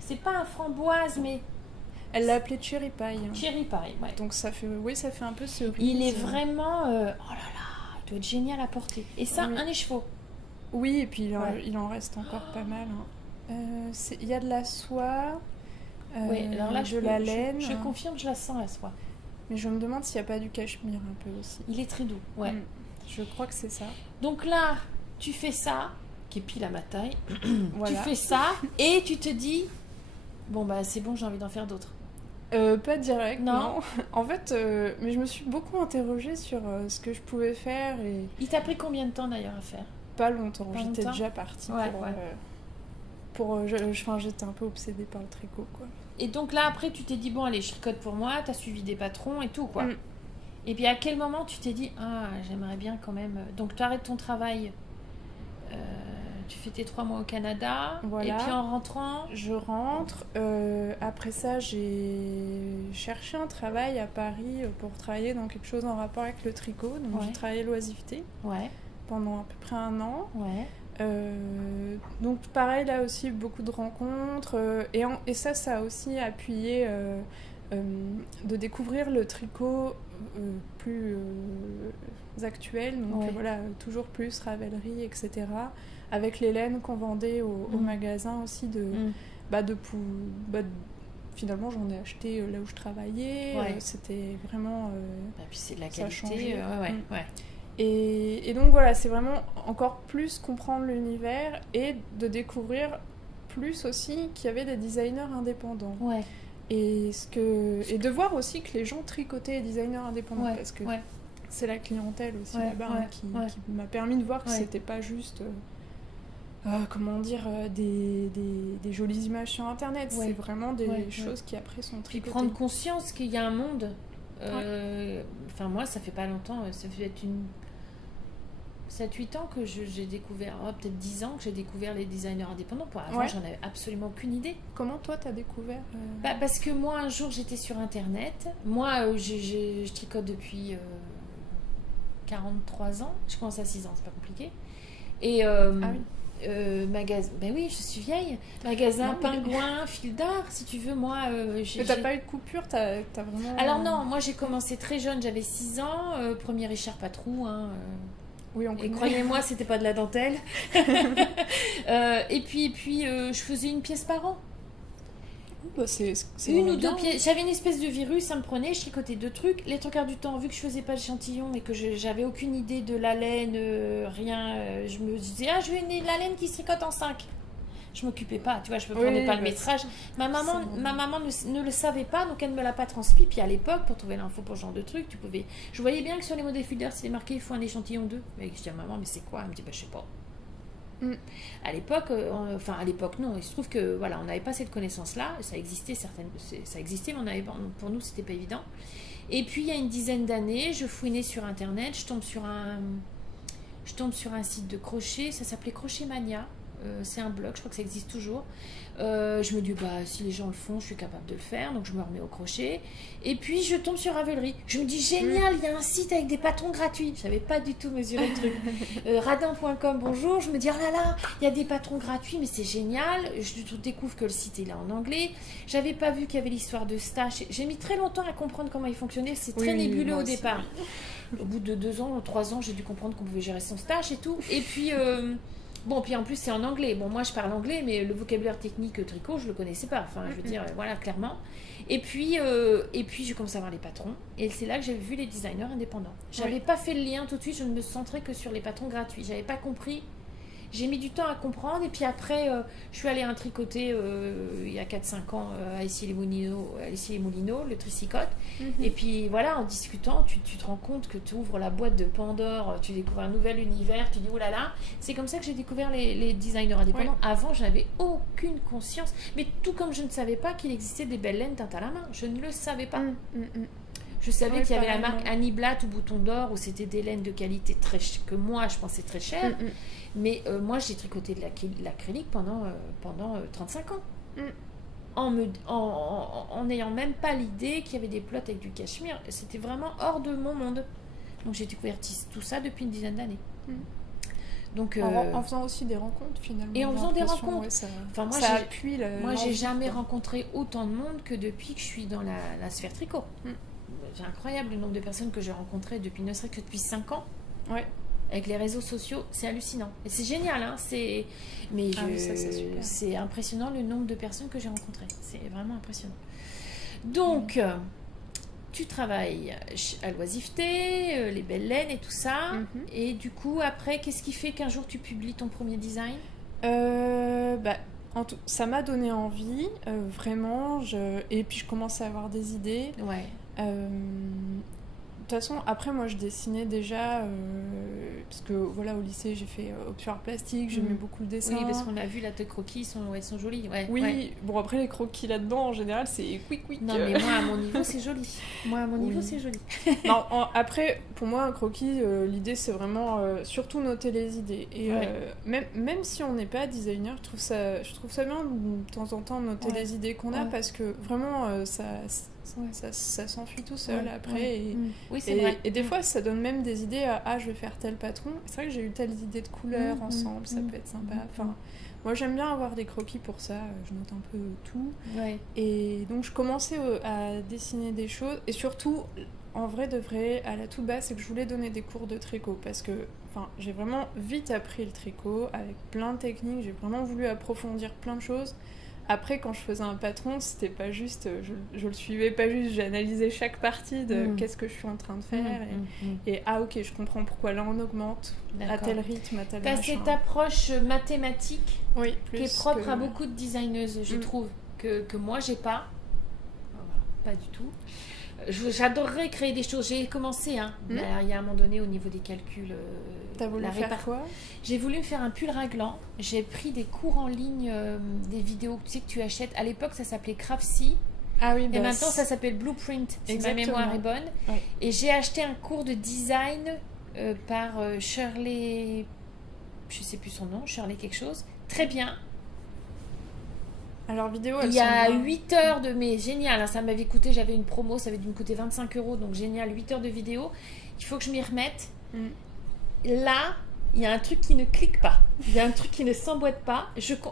c'est pas un framboise, mais Elle l'a appelé Cherry Pie. Hein. cherry pie, ouais. Donc ça fait un peu cerise. Il est vraiment... oh là là, il doit être génial à porter. Et ça, Oui. un écheveau. Oui, et puis Ouais. il en reste encore pas mal. Hein. Il y a de la soie, Oui, alors là, de la laine. Je confirme, je la sens la soie. Mais je me demande s'il n'y a pas du cachemire un peu aussi. Il est très doux, ouais. Je crois que c'est ça. Donc là, tu fais ça, qui est pile à ma taille. Voilà. Tu fais ça, et tu te dis, bon bah c'est bon, j'ai envie d'en faire d'autres. Pas direct, Non. non. En fait, mais je me suis beaucoup interrogée sur ce que je pouvais faire et Il t'a pris combien de temps d'ailleurs à faire? pas longtemps. Pas J'étais longtemps déjà partie Ouais, pour... ouais. j'étais un peu obsédée par le tricot, quoi. Et donc là, après, tu t'es dit, bon, allez, je tricote pour moi, t'as suivi des patrons et tout, quoi. Mm. Et puis à quel moment tu t'es dit, ah, j'aimerais bien quand même... Donc tu arrêtes ton travail, tu fais tes 3 mois au Canada, Voilà. et puis en rentrant... Je rentre. Après ça, j'ai cherché un travail à Paris pour travailler dans quelque chose en rapport avec le tricot. Donc Ouais. j'ai travaillé l'oisiveté Ouais, pendant à peu près 1 an. ouais. Donc pareil, là aussi, beaucoup de rencontres. Et ça a aussi appuyé de découvrir le tricot plus actuel. Donc Ouais. voilà, toujours plus Ravelry, etc. Avec les laines qu'on vendait au magasin aussi finalement, j'en ai acheté là où je travaillais. Ouais. C'était vraiment... Et puis c'est de la ça a qualité, changé. ouais. Et donc voilà, c'est vraiment encore plus comprendre l'univers et de découvrir plus aussi qu'il y avait des designers indépendants. Ouais, Et de voir aussi que les gens tricotaient les designers indépendants, ouais, parce que ouais. c'est la clientèle aussi Ouais, là-bas ouais, hein, qui m'a permis de voir que Ouais. c'était pas juste des jolies images sur internet, Ouais. c'est vraiment des Ouais, choses qui après sont Puis tricotées. prendre conscience qu'il y a un monde. Enfin, moi, ça fait pas longtemps, ça fait être 7-8 ans que j'ai découvert, peut-être 10 ans que j'ai découvert les designers indépendants. Avant, Ouais. j'en avais absolument aucune idée. Comment toi t'as découvert Parce que moi, un jour, j'étais sur Internet. Moi, je tricote depuis 43 ans. Je commence à 6 ans, c'est pas compliqué. Et Ah oui. magasin... Ben oui, je suis vieille. Magasin, Non, mais- pingouin, fil d'art, si tu veux. Moi, Mais t'as pas eu de coupure, t'as vraiment... Alors non, moi j'ai commencé très jeune, j'avais 6 ans, première écharpe à trous, hein, Oui, on et connaît. croyez-moi, c'était pas de la dentelle. Et puis je faisais une pièce par an. Bah, c'est Une vraiment ou deux bien. pièces. J'avais une espèce de virus, ça me prenait, je tricotais 2 trucs. Les 3 quarts du temps, vu que je faisais pas l'échantillon et que j'avais aucune idée de la laine, rien, je me disais, je veux la laine qui se tricote en 5. Je m'occupais pas, tu vois, je ne prenais pas le métrage. Ma maman ne le savait pas, donc elle ne me l'a pas transmis. Puis à l'époque, pour trouver l'info pour ce genre de truc, je voyais bien que sur les modèles Fielder, c'était marqué il faut un échantillon 2. Mais je dis à maman, mais c'est quoi? Elle me dit, je sais pas. À l'époque, enfin à l'époque non, il se trouve que voilà, on n'avait pas cette connaissance-là, ça existait ça existait, mais pour nous c'était pas évident. Et puis il y a une dizaine d'années, je fouinais sur internet, je tombe sur un site de crochet, ça s'appelait Crochet Mania. C'est un blog, je crois que ça existe toujours. Je me dis, si les gens le font, je suis capable de le faire, donc je me remets au crochet. Et puis je tombe sur Ravelry. Je me dis, génial, il y a un site avec des patrons gratuits. Je n'avais pas du tout mesuré le truc. Radin.com, bonjour. Je me dis, oh là là, il y a des patrons gratuits, mais c'est génial. Je découvre que le site est là en anglais. J'avais pas vu qu'il y avait l'histoire de stash. J'ai mis très longtemps à comprendre comment il fonctionnait. C'est très nébuleux au départ. Au bout de 2 ans ou 3 ans, j'ai dû comprendre qu'on pouvait gérer son stash et tout. Et puis... Bon, puis en plus, c'est en anglais. Bon, moi, je parle anglais, mais le vocabulaire technique tricot, je le connaissais pas. Enfin, je veux dire, voilà, clairement. Et puis j'ai commencé à voir les patrons. Et c'est là que j'ai vu les designers indépendants. J'avais pas fait le lien tout de suite. Je ne me centrais que sur les patrons gratuits. J'avais pas compris. J'ai mis du temps à comprendre. Et puis après, je suis allée à un tricoter il y a 4-5 ans à Issy-les-Moulineaux, le tricycote. Et puis voilà, en discutant, tu te rends compte que tu ouvres la boîte de Pandore, tu découvres un nouvel univers, tu dis oh là là. C'est comme ça que j'ai découvert les designers indépendants. Avant, je n'avais aucune conscience. Mais tout comme je ne savais pas qu'il existait des belles laines teintes à la main. Je ne le savais pas. Je savais qu'il y avait la marque Annie Blatt ou Bouton d'Or où c'était des laines de qualité que moi je pensais très chères. Mais moi j'ai tricoté de l'acrylique pendant 35 ans. En n'ayant même pas l'idée qu'il y avait des plots avec du cachemire. C'était vraiment hors de mon monde. Donc j'ai découvert tout ça depuis une dizaine d'années. Donc, en faisant aussi des rencontres finalement. Et en faisant des rencontres. Moi j'ai jamais rencontré rencontré autant de monde que depuis que je suis dans la sphère tricot. C'est incroyable le nombre de personnes que j'ai rencontrées ne serait-ce que depuis 5 ans. Avec les réseaux sociaux, c'est hallucinant. Et c'est génial, hein. C'est impressionnant le nombre de personnes que j'ai rencontrées. C'est vraiment impressionnant. Donc, tu travailles à l'oisiveté, les belles laines et tout ça. Et du coup, après, qu'est-ce qui fait qu'un jour tu publies ton premier design ? Ça m'a donné envie, vraiment. Et puis, je commençais à avoir des idées. De toute façon, après, moi, je dessinais déjà, parce que, voilà, au lycée, j'ai fait option art plastique, j'aimais beaucoup le dessin. Oui, parce qu'on a vu, là, tes croquis, elles sont jolies. Bon, après, les croquis là-dedans, en général, c'est quick. Non, mais moi, à mon niveau, c'est joli. C'est joli. Non, après, pour moi, un croquis, l'idée, c'est vraiment surtout noter les idées. Et même si on n'est pas designer, je trouve ça bien de temps en temps noter les idées qu'on a, parce que vraiment, ça s'enfuit tout seul après. Oui, c'est vrai. Et des fois, ça donne même des idées à je vais faire tel patron. C'est vrai que j'ai eu telle idée de couleurs ensemble, ça peut être sympa. Enfin, moi, j'aime bien avoir des croquis pour ça. Je note un peu tout. Et donc, je commençais à dessiner des choses. Et surtout, en vrai de vrai, à la toute base, c'est que je voulais donner des cours de tricot. Parce que j'ai vraiment vite appris le tricot avec plein de techniques. J'ai vraiment voulu approfondir plein de choses. Après, quand je faisais un patron, c'était pas juste, je le suivais pas juste, j'analysais chaque partie de qu'est-ce que je suis en train de faire et ok, je comprends pourquoi là on augmente à tel rythme, à tel machin. T'as cette approche mathématique qui est propre à beaucoup de designeuses, je trouve, que moi j'ai pas. Pas du tout. J'adorerais créer des choses. J'ai commencé, mais il y a un moment donné au niveau des calculs. T'as voulu faire quoi ? J'ai voulu me faire un pull raglan. J'ai pris des cours en ligne, des vidéos que tu achètes. À l'époque, ça s'appelait Craftsy. Ah oui, et maintenant, ça s'appelle Blueprint, si ma mémoire est bonne. Et j'ai acheté un cours de design par Shirley, je sais plus son nom, Shirley quelque chose. Très bien. Alors vidéo, il y a 8 heures de... Mais génial, ça m'avait coûté, j'avais une promo, ça avait dû me coûter 25 €, donc génial, 8 heures de vidéo. Il faut que je m'y remette. Là, il y a un truc qui ne clique pas. Il y a un truc qui ne s'emboîte pas.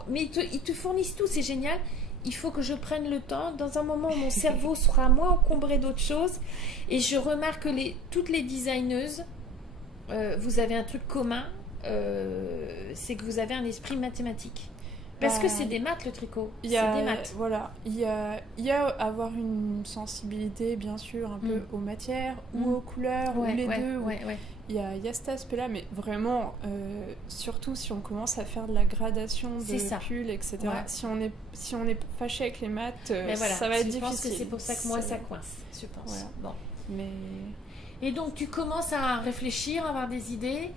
Mais ils te fournissent tout, c'est génial. Il faut que je prenne le temps, dans un moment où mon cerveau sera moins encombré d'autres choses. Et je remarque que toutes les designeuses, vous avez un truc commun, c'est que vous avez un esprit mathématique. Parce que c'est des maths, le tricot. C'est des maths. Voilà. Il y a avoir une sensibilité, bien sûr, un peu aux matières ou aux couleurs, ou les deux. Il y a cet aspect-là, mais vraiment, surtout si on commence à faire de la gradation de pulls, etc. Si on est fâché avec les maths, ça va être difficile. Je pense que c'est pour ça que moi, ça coince, je pense. Voilà. Bon. Et donc, tu commences à réfléchir, à avoir des idées.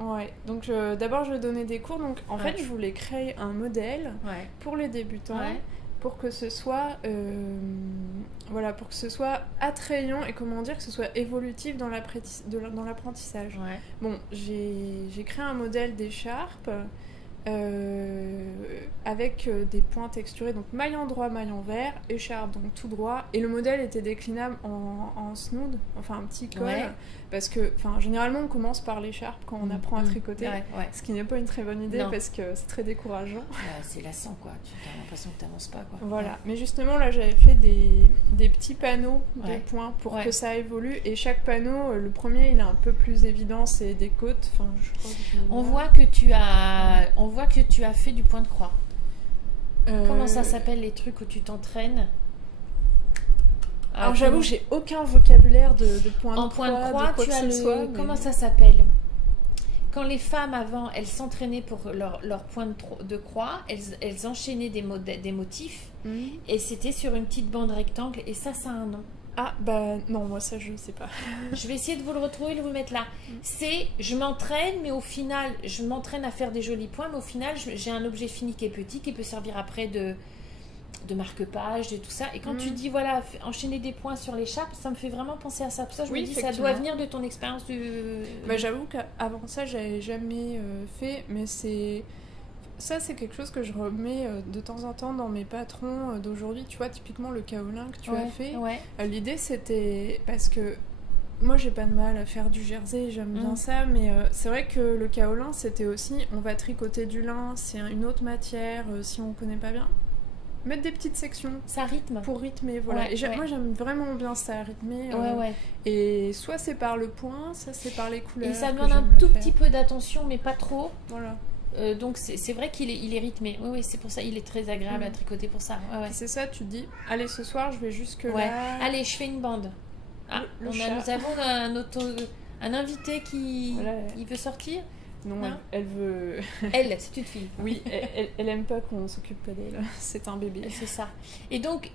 Ouais, donc d'abord je vais donner des cours. Donc en fait, je voulais créer un modèle pour les débutants pour que ce soit voilà, pour que ce soit attrayant et comment dire, que ce soit évolutif dans l'apprentissage. Bon, j'ai créé un modèle d'écharpe avec des points texturés, donc maille en droit, maille en vert, écharpe donc tout droit, et le modèle était déclinable en snood, enfin un petit col, parce que généralement on commence par l'écharpe quand on apprend à tricoter, ce qui n'est pas une très bonne idée parce que c'est très décourageant. C'est lassant quoi, tu as l'impression que tu n'avances pas quoi. Voilà, mais justement là j'avais fait des petits panneaux de points pour que ça évolue, et chaque panneau, le premier il est un peu plus évident, c'est des côtes, je crois que on voit que tu as fait du point de croix. Comment ça s'appelle les trucs où tu t'entraînes? Alors j'avoue, j'ai aucun vocabulaire de point de croix. En point de croix, tu as le... Comment ça s'appelle? Quand les femmes avant, elles s'entraînaient pour leur point de croix, elles enchaînaient des motifs et c'était sur une petite bande rectangle, et ça a un nom. Ah bah non, moi ça je sais pas. Je vais essayer de vous le retrouver et de vous mettre là. C'est, je m'entraîne, mais au final, je m'entraîne à faire des jolis points, mais au final, j'ai un objet fini qui est petit, qui peut servir après de marque-page, de tout ça. Et quand tu dis, voilà, enchaîner des points sur l'écharpe, ça me fait vraiment penser à ça. Pour ça, je me dis, ça doit venir de ton expérience du... Bah, j'avoue qu'avant ça, j'avais jamais fait, mais ça, c'est quelque chose que je remets de temps en temps dans mes patrons d'aujourd'hui. Tu vois, typiquement le kaolin que tu as fait. L'idée, c'était... Parce que moi, j'ai pas de mal à faire du jersey, j'aime bien ça, mais c'est vrai que le kaolin, c'était aussi... On va tricoter du lin, c'est une autre matière, si on connaît pas bien. Mettre des petites sections. Ça rythme. Pour rythmer, voilà. Moi, j'aime vraiment bien ça, rythmer. Et soit c'est par le point, soit c'est par les couleurs. Et ça demande un tout petit peu d'attention, mais pas trop. Voilà. Donc c'est vrai qu'il est rythmé. Oui, c'est pour ça, il est très agréable à tricoter pour ça. C'est ça, tu te dis, allez, ce soir, je vais jusque là. Allez, je fais une bande. Ah, nous avons un invité qui veut sortir. Non, elle veut... Elle, c'est une fille. Oui, elle aime pas qu'on s'occupe pas d'elle. C'est un bébé. C'est ça. Et donc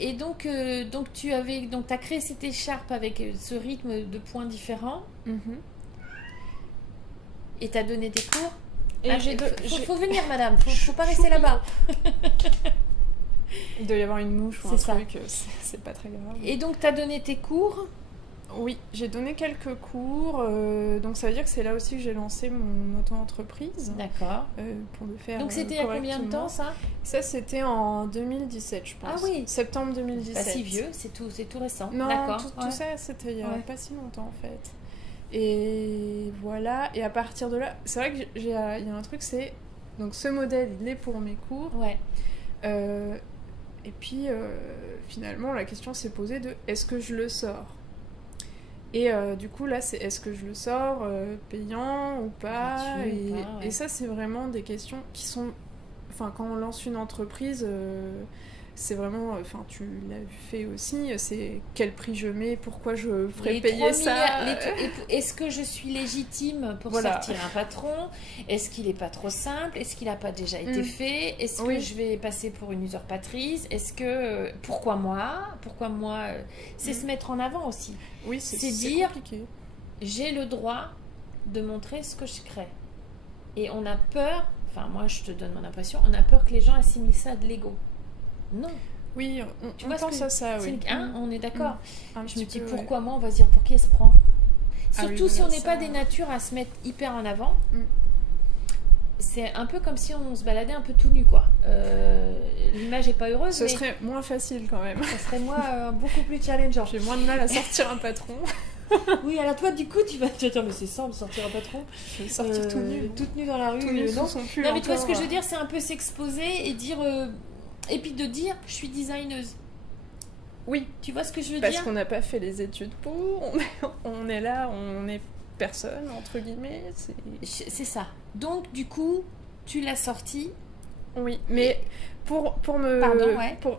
tu as créé cette écharpe avec ce rythme de points différents. Et tu as donné des cours. Faut venir, madame. Faut pas rester là-bas. Il doit y avoir une mouche ou un truc. C'est pas très grave. Et donc, tu as donné tes cours? Oui, j'ai donné quelques cours. Donc, ça veut dire que c'est là aussi que j'ai lancé mon auto-entreprise. D'accord. Pour le faire. Donc, c'était il y a combien de temps, ça? Ça, c'était en 2017, je pense. Ah oui. Septembre 2017. Pas si vieux, c'est tout récent. Non, d'accord. Tout ça, c'était il y a pas si longtemps, en fait. Et voilà, et à partir de là, c'est vrai que il y a un truc, c'est... Donc ce modèle, il est pour mes cours. Et puis, finalement, la question s'est posée de est-ce que je le sors? Et du coup, là, c'est est-ce que je le sors payant ou pas? Et ça, c'est vraiment des questions qui sont... Enfin, quand on lance une entreprise... c'est vraiment, tu l'as fait aussi, c'est quel prix je mets, pourquoi je ferais payer ça. Est-ce que je suis légitime pour sortir un patron? Est-ce qu'il n'est pas trop simple? Est-ce qu'il n'a pas déjà été fait? Est-ce que je vais passer pour une usurpatrice? Est-ce que... Pourquoi moi? C'est se mettre en avant aussi. Oui, c'est dire, compliqué. J'ai le droit de montrer ce que je crée. Et on a peur, enfin moi je te donne mon impression, on a peur que les gens assimilent ça à de l'ego. Non. Oui, on pense à ça, oui. On est d'accord. Je me dis, pourquoi moi, on va se dire, pour qui elle se prend? Surtout si on n'est pas des natures à se mettre hyper en avant. C'est un peu comme si on se baladait un peu tout nu, quoi. L'image n'est pas heureuse, Ce serait moins facile, quand même. Ça serait beaucoup plus challengeant. J'ai moins de mal à sortir un patron. Oui, alors toi, du coup, tu vas te dire, mais c'est simple, sortir un patron. Je vais sortir toute nue dans la rue. Non, mais tu vois ce que je veux dire, c'est un peu s'exposer et dire... Et puis de dire, je suis designeuse. Oui. Tu vois ce que je veux dire? Parce qu'on n'a pas fait les études pour. On est là, on est personne, entre guillemets. C'est ça. Donc, du coup, tu l'as sorti. Oui, mais pour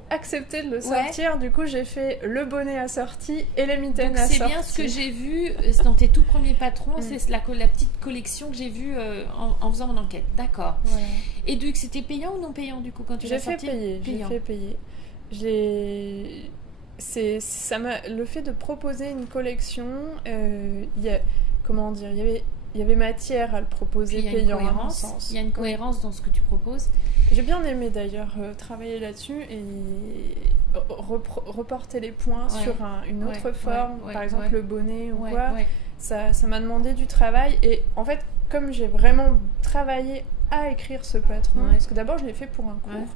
accepter de le sortir, du coup, j'ai fait le bonnet assorti et les mitaines assorties. C'est bien ce que j'ai vu dans tes tout premiers patrons. C'est la petite collection que j'ai vue en faisant mon enquête. D'accord. Voilà. Et donc, c'était payant ou non payant, du coup, quand tu l'as sorti? J'ai fait payer. Le fait de proposer une collection, il y y avait matière à le proposer Puis, payant à mon sens. Il y a une cohérence dans ce que tu proposes. J'ai bien aimé d'ailleurs travailler là-dessus et reporter les points sur une autre forme, par exemple le bonnet ou quoi. Ça m'a demandé du travail et en fait, comme j'ai vraiment travaillé à écrire ce patron, parce que d'abord je l'ai fait pour un cours,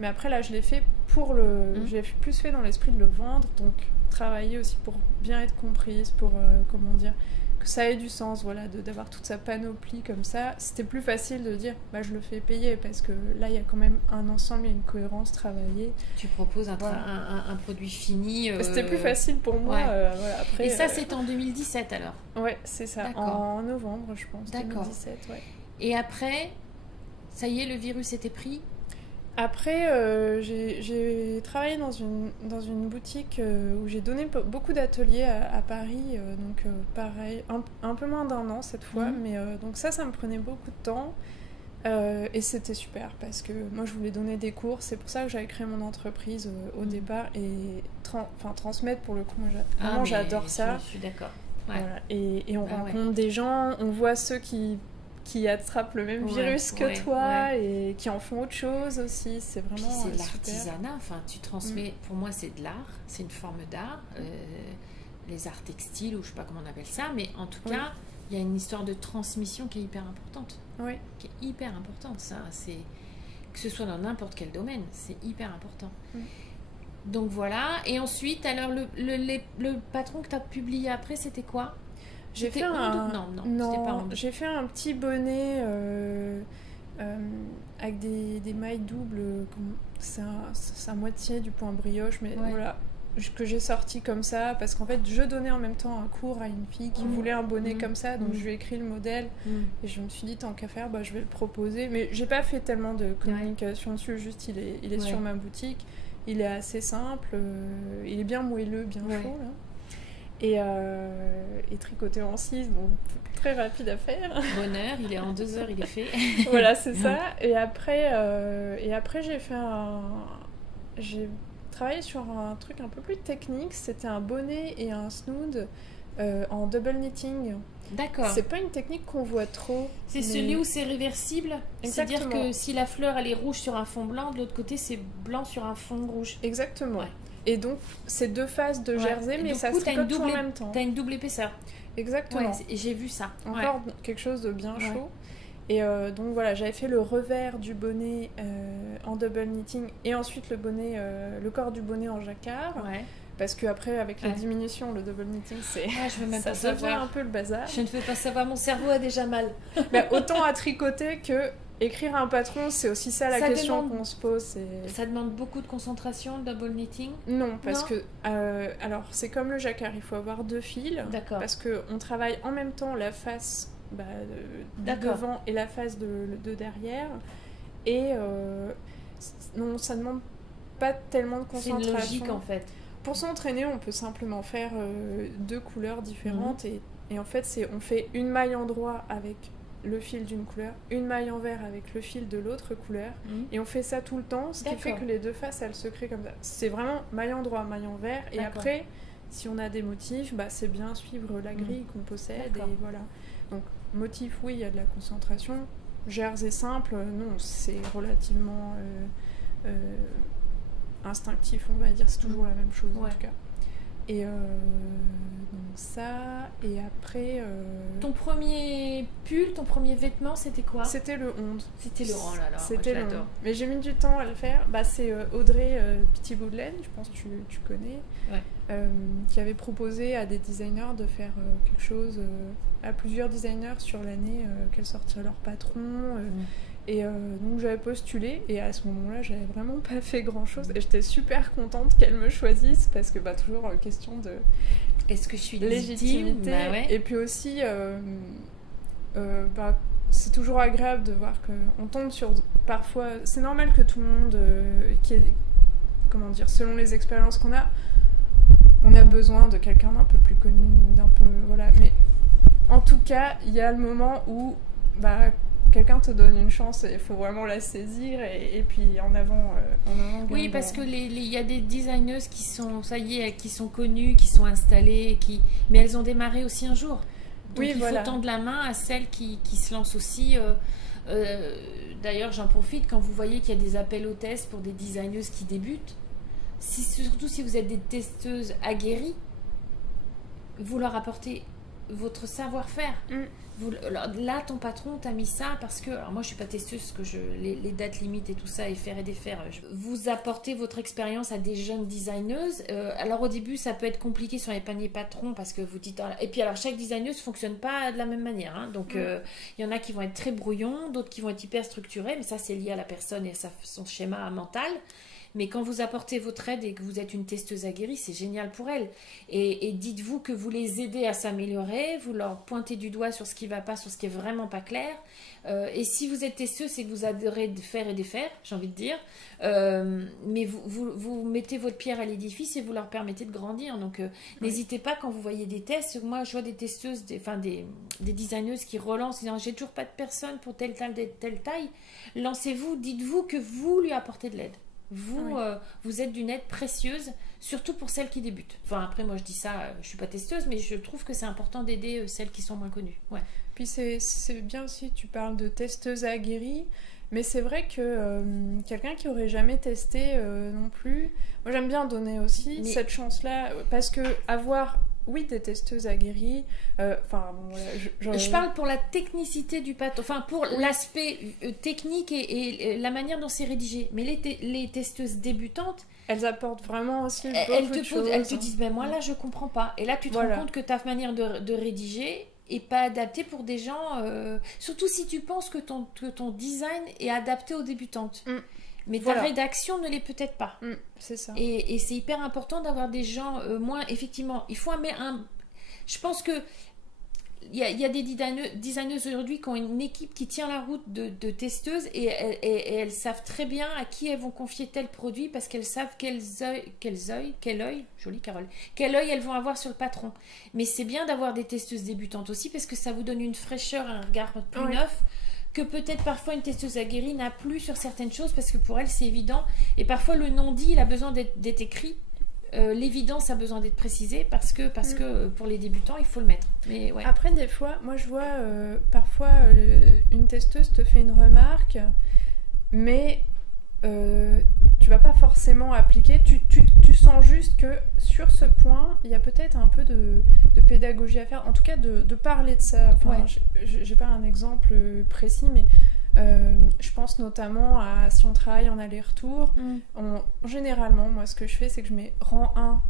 mais après là je l'ai fait pour je l'ai plus fait dans l'esprit de le vendre, donc travailler aussi pour bien être comprise, pour comment dire, que ça ait du sens, voilà, d'avoir toute sa panoplie comme ça. C'était plus facile de dire bah je le fais payer parce que là il y a quand même un ensemble, il y a une cohérence travaillée. Tu proposes un produit fini. C'était plus facile pour moi. Voilà, après, et ça c'était en 2017 alors? Ouais, c'est ça, en novembre je pense. D'accord. 2017, ouais. Et après, ça y est, le virus était pris? Après, j'ai travaillé dans une boutique où j'ai donné beaucoup d'ateliers à Paris, donc pareil, un peu moins d'1 an cette fois, mais donc ça me prenait beaucoup de temps et c'était super parce que moi je voulais donner des cours, c'est pour ça que j'avais créé mon entreprise au départ et transmettre pour le coup, moi j'adore ça. Je suis d'accord. Ouais. Voilà. Et on rencontre des gens, on voit ceux qui attrapent le même virus que toi et qui en font autre chose aussi. C'est vraiment c'est de l'artisanat. Enfin, tu transmets. Pour moi, c'est de l'art. C'est une forme d'art. Les arts textiles ou je sais pas comment on appelle ça, mais en tout cas, il y a une histoire de transmission qui est hyper importante. Oui. Qui est hyper importante. Ça, c'est que ce soit dans n'importe quel domaine, c'est hyper important. Donc voilà. Et ensuite, alors le patron que tu as publié après, c'était quoi? J'ai fait j'ai fait un petit bonnet avec des mailles doubles, c'est à moitié du point brioche, mais voilà, que j'ai sorti comme ça parce qu'en fait je donnais en même temps un cours à une fille qui voulait un bonnet comme ça, donc je lui ai écrit le modèle et je me suis dit tant qu'à faire, je vais le proposer, mais j'ai pas fait tellement de communication dessus, juste il est sur ma boutique, il est assez simple, il est bien moelleux, bien chaud là. Et tricoté en 6, donc très rapide à faire. Bonheur, il est en 2 heures, il est fait. Voilà, c'est ça. Et après j'ai travaillé sur un truc un peu plus technique. C'était un bonnet et un snood en double knitting. D'accord. C'est pas une technique qu'on voit trop. C'est celui où c'est réversible. C'est-à-dire que si la fleur elle est rouge sur un fond blanc, de l'autre côté c'est blanc sur un fond rouge. Exactement. Ouais. Et donc, c'est 2 faces de jersey, mais ça se tricote en même temps. T'as une double épaisseur. Exactement. Et j'ai vu ça. Encore quelque chose de bien chaud. Et donc voilà, j'avais fait le revers du bonnet en double knitting et ensuite le corps du bonnet en jacquard. Ouais. Parce qu'après, avec la diminution, le double knitting, ça devient un peu le bazar. Je ne veux pas savoir, mon cerveau a déjà mal. Autant à tricoter que écrire un patron, c'est aussi ça la question qu'on se pose. Ça demande beaucoup de concentration, le double knitting? Non, parce que alors c'est comme le jacquard, il faut avoir 2 fils. D'accord. Parce qu'on travaille en même temps la face de devant et la face de derrière. Et non, ça demande pas tellement de concentration. C'est une logique en fait. Pour s'entraîner, on peut simplement faire 2 couleurs différentes et en fait, on fait une maille en droit avec le fil d'une couleur, une maille en vert avec le fil de l'autre couleur et on fait ça tout le temps, ce qui fait que les 2 faces elles se créent comme ça. C'est vraiment maille en droit, maille en vert et après, si on a des motifs, c'est bien suivre la grille qu'on possède et voilà. Donc motif, oui, il y a de la concentration. Jersey simple, non, c'est relativement instinctif, on va dire, c'est toujours la même chose en tout cas. Et donc ça, et après... Ton premier pull, ton premier vêtement, c'était quoi? C'était le Onde. C'était le Onde, alors, c'était moi, je l'adore. Mais j'ai mis du temps à le faire. C'est Audrey Petit-Boudelaine, je pense que tu connais, qui avait proposé à des designers de faire quelque chose, à plusieurs designers sur l'année, qu'elles sortiraient leur patron. Et donc j'avais postulé et à ce moment-là j'avais vraiment pas fait grand-chose et j'étais super contente qu'elle me choisisse parce que toujours question de est-ce que je suis légitimité et puis aussi c'est toujours agréable de voir qu'on tombe sur parfois, c'est normal que tout le monde comment dire, selon les expériences qu'on a, on a besoin de quelqu'un d'un peu plus connu, d'un peu voilà, mais en tout cas il y a le moment où quelqu'un te donne une chance et il faut vraiment la saisir et puis en avant oui, parce que il y a des designers qui sont, ça y est, qui sont connus, qui sont installés, mais elles ont démarré aussi un jour. Donc Oui, il voilà. faut tendre la main à celles qui se lancent aussi. D'ailleurs, j'en profite quand vous voyez qu'il y a des appels aux tests pour des designeuses qui débutent. Surtout si vous êtes des testeuses aguerries, vous leur apportez votre savoir-faire. Là, ton patron t'a mis ça parce que... Alors moi, je suis pas testeuse parce que les dates limites et tout ça, et faire et défaire. Vous apportez votre expérience à des jeunes designeuses. Alors au début, ça peut être compliqué sur les paniers patrons parce que vous dites... Et puis alors, chaque designeuse fonctionne pas de la même manière. Hein. Donc, il y en a qui vont être très brouillons, d'autres qui vont être hyper structurés. Mais ça, c'est lié à la personne et à son schéma mental. Mais quand vous apportez votre aide et que vous êtes une testeuse aguerrie, c'est génial pour elle. Et dites-vous que vous les aidez à s'améliorer, vous leur pointez du doigt sur ce qui ne va pas, sur ce qui est vraiment pas clair. Et si vous êtes testeuse, c'est que vous adorez faire et défaire, j'ai envie de dire. Mais vous mettez votre pierre à l'édifice et vous leur permettez de grandir. Donc n'hésitez pas quand vous voyez des tests. Moi, je vois des testeuses, des designeuses qui relancent, disant j'ai toujours pas de personne pour telle taille. Lancez-vous, dites-vous que vous lui apportez de l'aide. Vous êtes d'une aide précieuse, surtout pour celles qui débutent. Enfin, après, moi, je dis ça, je suis pas testeuse, mais je trouve que c'est important d'aider celles qui sont moins connues. Ouais. Puis c'est bien aussi, tu parles de testeuse aguerrie, mais c'est vrai que quelqu'un qui aurait jamais testé non plus, moi j'aime bien donner aussi cette chance-là, parce que avoir... Oui, des testeuses aguerries. Je parle pour la technicité du patron, enfin pour l'aspect technique et la manière dont c'est rédigé. Mais les testeuses débutantes, elles apportent vraiment aussi elles te disent, ben moi là je comprends pas. Et là tu te rends compte que ta manière de rédiger est pas adaptée pour des gens, surtout si tu penses que ton design est adapté aux débutantes. Mais ta rédaction ne l'est peut-être pas. C'est ça. Et c'est hyper important d'avoir des gens moins... Effectivement, il faut je pense que il y a des designeuses aujourd'hui qui ont une équipe qui tient la route de testeuses et elles savent très bien à qui elles vont confier tel produit parce qu'elles savent quel œil, jolie Carole, quel œil elles vont avoir sur le patron. Mais c'est bien d'avoir des testeuses débutantes aussi parce que ça vous donne une fraîcheur, un regard plus neuf que peut-être parfois une testeuse aguerrie n'a plus sur certaines choses parce que pour elle c'est évident et parfois le non-dit il a besoin d'être écrit, l'évidence a besoin d'être précisée parce que pour les débutants il faut le mettre. Mais ouais. Après des fois, moi je vois parfois une testeuse te fait une remarque mais tu vas pas forcément appliquer, tu sens juste que sur ce point il y a peut-être un peu de pédagogie à faire, en tout cas de parler de ça. Enfin, j'ai pas un exemple précis mais je pense notamment à si on travaille en aller-retour, généralement moi ce que je fais c'est que je mets rang 1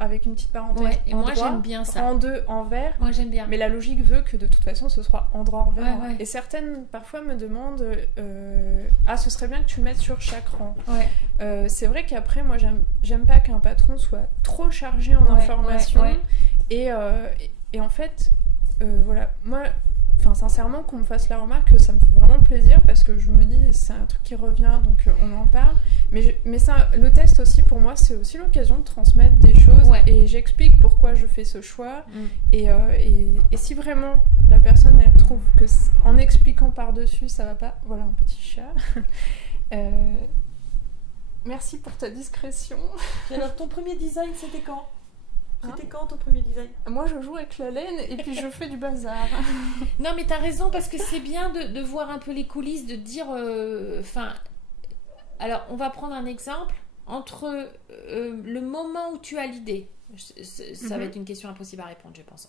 avec une petite parenthèse et moi j'aime bien ça, rang 2 en vert, moi j'aime bien, mais la logique veut que de toute façon ce soit endroit en vert et certaines parfois me demandent ce serait bien que tu le mettes sur chaque rang. C'est vrai qu'après moi j'aime pas qu'un patron soit trop chargé en informations et en fait voilà, moi sincèrement qu'on me fasse la remarque, ça me fait vraiment plaisir parce que je me dis c'est un truc qui revient donc on en parle, mais ça, le test aussi pour moi c'est aussi l'occasion de transmettre des choses et j'explique pourquoi je fais ce choix et si vraiment la personne elle trouve que en expliquant par-dessus ça va pas, voilà un petit chat. Merci pour ta discrétion. Alors ton premier design c'était quand ? C'était quand ton premier design ? Moi je joue avec la laine et puis je fais du bazar. Non mais t'as raison parce que c'est bien de voir un peu les coulisses, de dire... Alors on va prendre un exemple. Entre le moment où tu as l'idée, ça va être une question impossible à répondre je pense.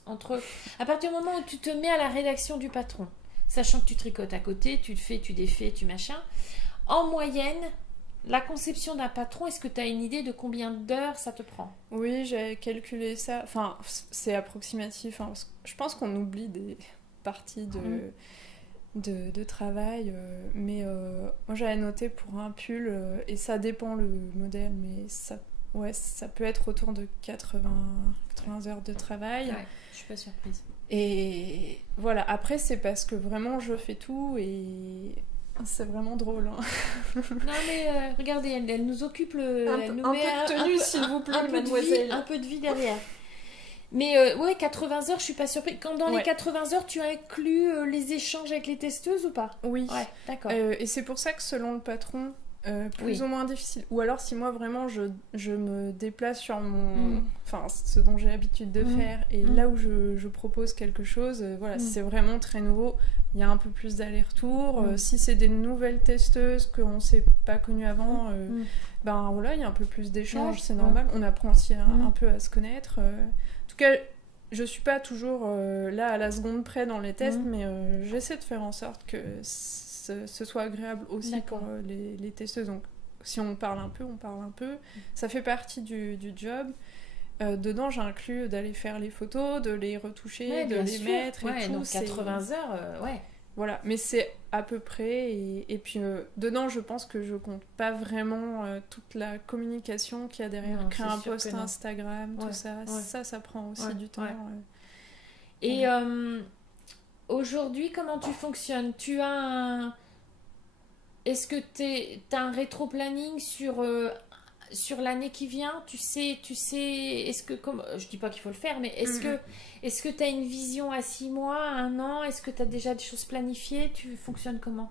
À partir du moment où tu te mets à la rédaction du patron, sachant que tu tricotes à côté, tu le fais, tu défais, tu machin, en moyenne... La conception d'un patron, est-ce que tu as une idée de combien d'heures ça te prend ? Oui, j'ai calculé ça. Enfin, c'est approximatif. Hein, parce que je pense qu'on oublie des parties de travail. Mais moi, j'avais noté pour un pull, et ça dépend le modèle, mais ça peut être autour de 80 heures de travail. Ouais, je suis pas surprise. Et voilà, après, c'est parce que vraiment, je fais tout et... C'est vraiment drôle. Hein. Non mais regardez, elle nous occupe elle nous met peu de tenue, s'il vous plaît, mademoiselle. Un peu de vie derrière. Mais 80 heures, je suis pas surprise. Quand dans les 80 heures, tu as inclus les échanges avec les testeuses ou pas ? Oui. Ouais, d'accord. Et c'est pour ça que selon le patron, plus ou moins difficile. Ou alors si moi vraiment je me déplace sur mon... Enfin, ce dont j'ai l'habitude de faire, et là où je propose quelque chose, voilà, si c'est vraiment très nouveau, il y a un peu plus d'aller-retour. Si c'est des nouvelles testeuses qu'on ne s'est pas connues avant, ben voilà, il y a un peu plus d'échanges, c'est normal. On apprend aussi un peu à se connaître. En tout cas, je suis pas toujours là à la seconde près dans les tests, mais j'essaie de faire en sorte que ce soit agréable aussi pour les testeuses. Donc, si on parle un peu, on parle un peu. Ça fait partie du job. Dedans, j'inclus d'aller faire les photos, de les retoucher, de les mettre et tout. Donc 80 heures, Voilà, mais c'est à peu près. Et puis, dedans, je pense que je compte pas vraiment toute la communication qu'il y a derrière. Non, créer un post Instagram, tout ça. Ça prend aussi du temps. Et aujourd'hui, comment tu fonctionnes? Tu as un... Est-ce que t'as un rétro-planning sur l'année qui vient? Tu sais, est-ce que, je dis pas qu'il faut le faire, mais est-ce que tu as une vision à 6 mois, à 1 an? Est-ce que tu as déjà des choses planifiées? Tu fonctionnes comment?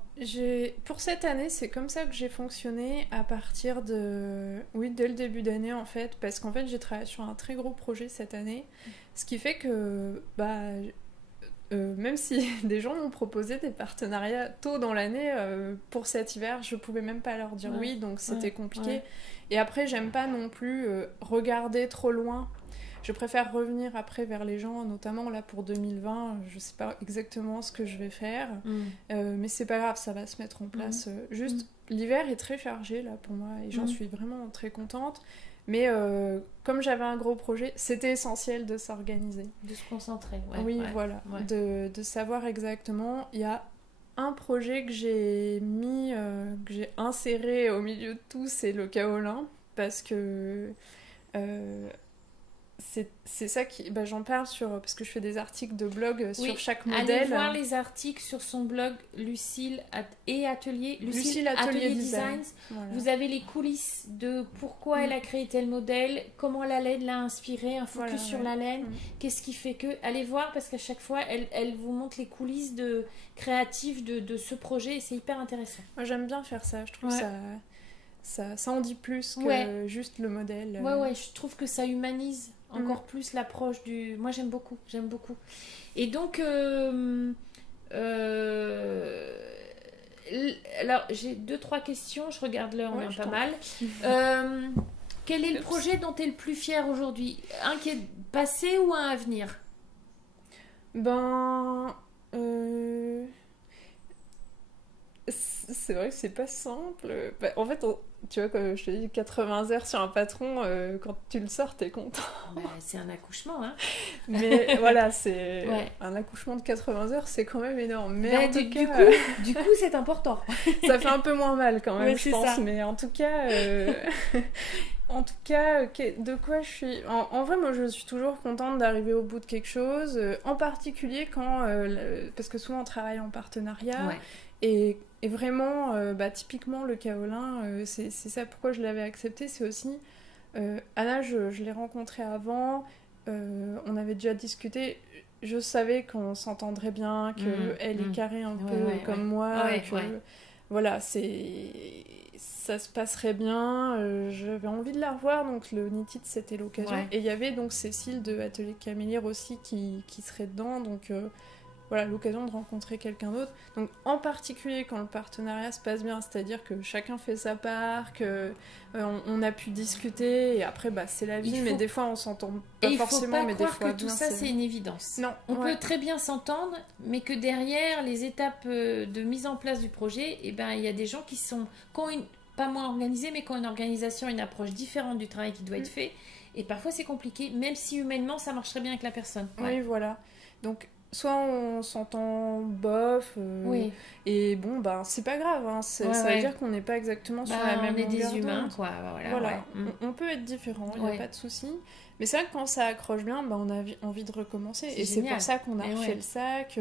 Pour cette année, c'est comme ça que j'ai fonctionné à partir de... Oui, dès le début d'année, en fait, parce qu'en fait, j'ai travaillé sur un très gros projet cette année, ce qui fait que, même si des gens m'ont proposé des partenariats tôt dans l'année, pour cet hiver, je pouvais même pas leur dire oui, donc c'était compliqué. Et après, j'aime pas non plus regarder trop loin. Je préfère revenir après vers les gens, notamment là pour 2020, je sais pas exactement ce que je vais faire, mais c'est pas grave, ça va se mettre en place. Juste, l'hiver est très chargé là pour moi, et j'en suis vraiment très contente. Mais comme j'avais un gros projet, c'était essentiel de s'organiser. De se concentrer, voilà. De savoir exactement. Il y a un projet que j'ai mis, que j'ai inséré au milieu de tout, c'est le kaolin. Parce que c'est ça qui... j'en parle parce que je fais des articles de blog sur chaque modèle. Allez voir les articles sur son blog Lucille Atelier Designs. Voilà. Vous avez les coulisses de pourquoi elle a créé tel modèle, comment la laine l'a inspiré, un focus sur la laine, qu'est-ce qui fait que... Allez voir, parce qu'à chaque fois, elle vous montre les coulisses créatives de ce projet, et c'est hyper intéressant. Moi, j'aime bien faire ça, je trouve ça en dit plus que juste le modèle. Je trouve que ça humanise encore plus l'approche du... Moi, j'aime beaucoup. Et donc, alors, j'ai 2-3 questions. Je regarde l'heure, on a pas mal. Quel est le projet dont tu es le plus fier aujourd'hui? Un qui est passé ou un à venir? C'est vrai que c'est pas simple. En fait, tu vois, comme je te dis, 80 heures sur un patron, quand tu le sors, t'es content. C'est un accouchement, hein. Mais voilà, c'est un accouchement de 80 heures, c'est quand même énorme. Mais du coup, c'est important. Ça fait un peu moins mal quand même, je pense. Mais en tout cas, de quoi je suis... En vrai, moi, je suis toujours contente d'arriver au bout de quelque chose. En particulier quand... parce que souvent, on travaille en partenariat. Et vraiment, typiquement, le kaolin, c'est ça pourquoi je l'avais accepté. C'est aussi... Anna, je l'ai rencontrée avant. On avait déjà discuté. Je savais qu'on s'entendrait bien, qu'elle est carrée un peu comme moi. Voilà, ça se passerait bien. J'avais envie de la revoir, donc le Knitted, c'était l'occasion. Et il y avait donc Cécile de Atelier Camélière aussi qui serait dedans. Donc... voilà, l'occasion de rencontrer quelqu'un d'autre. Donc, en particulier quand le partenariat se passe bien, c'est-à-dire que chacun fait sa part, qu'on a pu discuter, et après, c'est la vie, mais des fois, on s'entend pas forcément, mais des fois... Il faut pas croire que tout ça, c'est une évidence. Non. On peut très bien s'entendre, mais que derrière les étapes de mise en place du projet, il y a des gens qui ont pas moins organisés, mais qui ont une organisation, une approche différente du travail qui doit être fait. Et parfois, c'est compliqué, même si humainement, ça marcherait bien avec la personne. Oui, voilà. Donc... Soit on s'entend bof, et c'est pas grave, hein, ça veut dire qu'on n'est pas exactement sur la même longueur d'onde. On est des humains, quoi. On peut être différent, il n'y a pas de souci. Mais c'est vrai que quand ça accroche bien, on a envie de recommencer. Et c'est pour ça qu'on a refait le sac.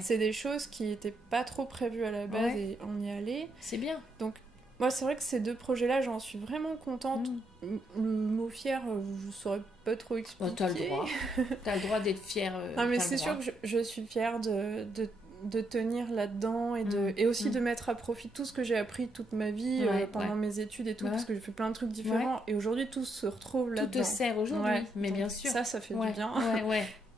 C'est des choses qui n'étaient pas trop prévues à la base et on y allait. C'est bien. Donc, moi, c'est vrai que ces 2 projets-là, j'en suis vraiment contente. Le mot fier, je ne saurais pas trop expliquer. T'as le droit. T'as le droit d'être fière. Non, mais c'est sûr que je suis fière de de tenir là-dedans et aussi de mettre à profit tout ce que j'ai appris toute ma vie pendant mes études et tout, parce que j'ai fait plein de trucs différents et aujourd'hui tout se retrouve là-dedans. Tout te sert aujourd'hui, mais donc, bien sûr. Ça fait du bien.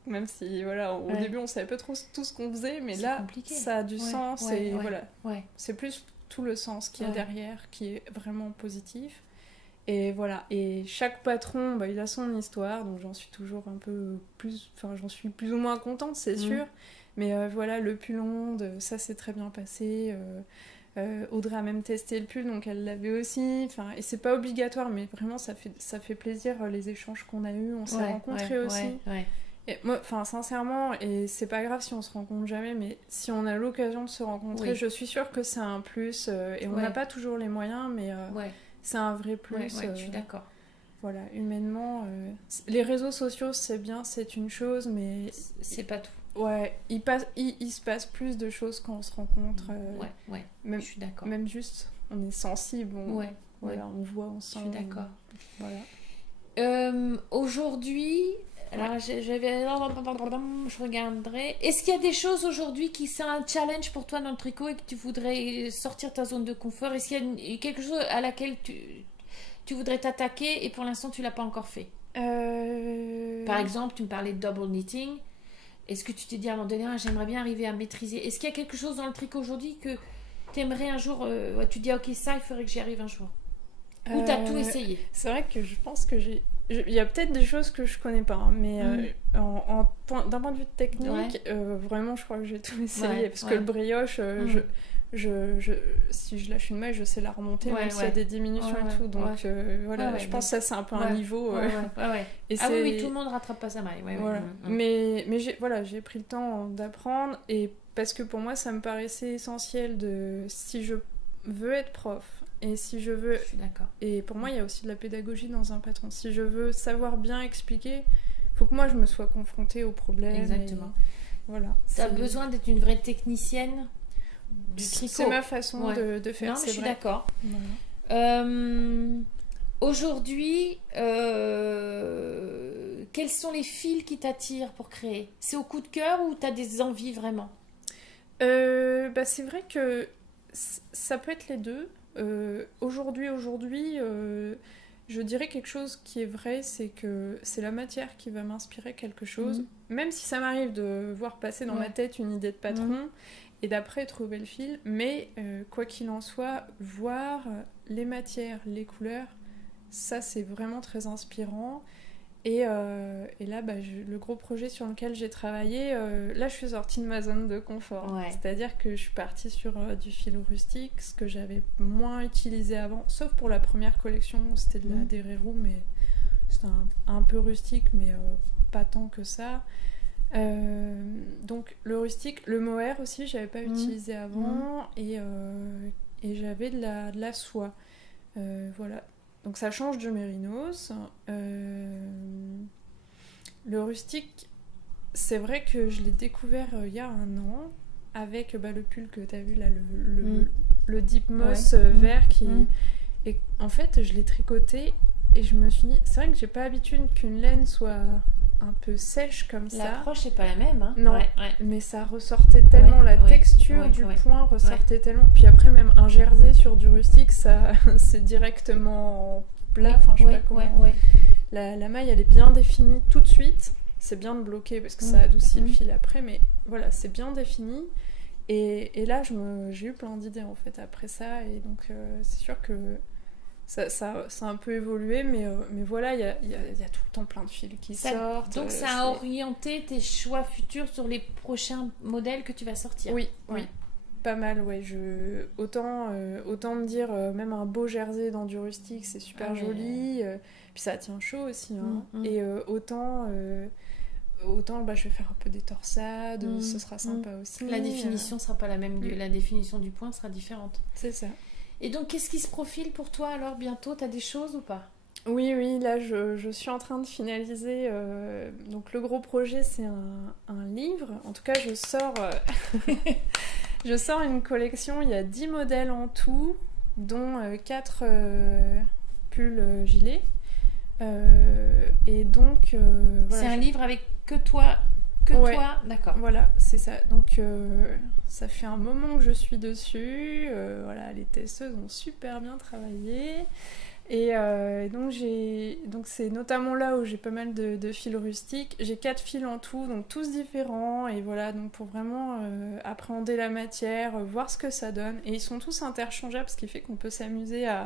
Même si au début on savait pas trop tout ce qu'on faisait, mais là compliqué. Ça a du sens et voilà. C'est plus tout le sens qu'il y a derrière qui est vraiment positif. Et voilà, et chaque patron, il a son histoire, donc j'en suis toujours j'en suis plus ou moins contente, c'est sûr. Mais voilà, le pull onde, ça s'est très bien passé. Audrey a même testé le pull, donc elle l'avait aussi. Et c'est pas obligatoire, mais vraiment ça fait plaisir les échanges qu'on a eus. On s'est rencontrés aussi. Et moi, sincèrement, et c'est pas grave si on se rencontre jamais, mais si on a l'occasion de se rencontrer, je suis sûre que c'est un plus. Et on n'a pas toujours les moyens, mais c'est un vrai plus. Je suis d'accord. Voilà, humainement, les réseaux sociaux, c'est bien, c'est une chose, mais c'est pas tout. Ouais, il se passe plus de choses quand on se rencontre. Même, je suis d'accord. Même juste, on est sensible, voilà, on voit, on sent. Je suis d'accord. Voilà. Aujourd'hui, alors je regarderai. Est-ce qu'il y a des choses aujourd'hui qui sont un challenge pour toi dans le tricot et que tu voudrais sortir de ta zone de confort? Est-ce qu'il y a quelque chose à laquelle tu voudrais t'attaquer et pour l'instant tu l'as pas encore fait? Par exemple, tu me parlais de double knitting. Est-ce que tu t'es dit à un moment donné, j'aimerais bien arriver à maîtriser? Est-ce qu'il y a quelque chose dans le tricot aujourd'hui que tu aimerais un jour, tu te dis, ok, ça, il faudrait que j'y arrive un jour? Ou tu as tout essayé? C'est vrai que je pense que il y a peut-être des choses que je connais pas, hein, mais d'un point de vue technique, vraiment, je crois que j'ai tout essayé. Parce que le brioche, si je lâche une maille, je sais la remonter, même s'il y a des diminutions et tout. Donc voilà, je pense que ça, c'est un peu un niveau. Et oui, tout le monde rattrape pas sa maille. Mais j'ai pris le temps d'apprendre, et parce que pour moi, ça me paraissait essentiel si je veux être prof, et si je veux... Je suis d'accord. Et pour moi, il y a aussi de la pédagogie dans un patron. Si je veux savoir bien expliquer, il faut que moi, je me sois confrontée au problème. Exactement. Voilà. Tu as besoin d'être une vraie technicienne du tricot. C'est ma façon de faire. Non, mais je suis d'accord. Voilà. Aujourd'hui, quels sont les fils qui t'attirent pour créer? C'est au coup de cœur ou tu as des envies vraiment? C'est vrai que ça peut être les deux. Aujourd'hui, je dirais quelque chose qui est vrai, c'est que c'est la matière qui va m'inspirer quelque chose, même si ça m'arrive de voir passer dans ma tête une idée de patron et d'après trouver le fil, mais quoi qu'il en soit, voir les matières, les couleurs, ça c'est vraiment très inspirant. Et là, le gros projet sur lequel j'ai travaillé, là je suis sortie de ma zone de confort. C'est-à-dire que je suis partie sur du fil rustique, ce que j'avais moins utilisé avant, sauf pour la première collection, c'était de la Derreru, mais c'était un peu rustique, mais pas tant que ça. Donc le rustique, le mohair aussi, j'avais pas utilisé avant, et j'avais de la soie. Voilà. Donc ça change du mérinos. Le rustique, c'est vrai que je l'ai découvert il y a 1 an avec le pull que tu as vu là, le deep moss vert et en fait je l'ai tricoté et je me suis dit, c'est vrai que j'ai pas l'habitude qu'une laine soit un peu sèche comme ça. L'approche n'est pas la même, hein. Non, mais ça ressortait tellement, la texture du point ressortait tellement. Puis après, même un jersey sur du rustique, ça c'est directement plat. Enfin, je sais pas comment. La maille, elle est bien définie tout de suite. C'est bien de bloquer parce que ça adoucit le fil après, mais voilà, c'est bien défini. Et là, j'ai eu plein d'idées en fait après ça, et donc c'est sûr que ça a un peu évolué, mais voilà, il y a tout le temps plein de fils qui sortent. Donc ça a orienté tes choix futurs sur les prochains modèles que tu vas sortir. Oui, pas mal, ouais. Autant me dire, même un beau jersey dans du rustique, c'est super joli, puis ça tient chaud aussi, hein. Et autant je vais faire un peu des torsades, ce sera sympa aussi. La définition sera pas la même, la définition du point sera différente. C'est ça. Et donc, qu'est-ce qui se profile pour toi alors bientôt? T'as des choses ou pas? Oui, là je suis en train de finaliser. Donc le gros projet, c'est un livre. En tout cas, je sors une collection. Il y a 10 modèles en tout, dont 4 pulls gilets. Et donc voilà. C'est un livre avec que que Ouais. toi. D'accord. Voilà, c'est ça. Donc, ça fait un moment que je suis dessus. Voilà, les testeuses ont super bien travaillé. Et donc c'est notamment là où j'ai pas mal de fils rustiques. J'ai 4 fils en tout, donc tous différents. Et voilà, donc pour vraiment appréhender la matière, voir ce que ça donne. Et ils sont tous interchangeables, ce qui fait qu'on peut s'amuser à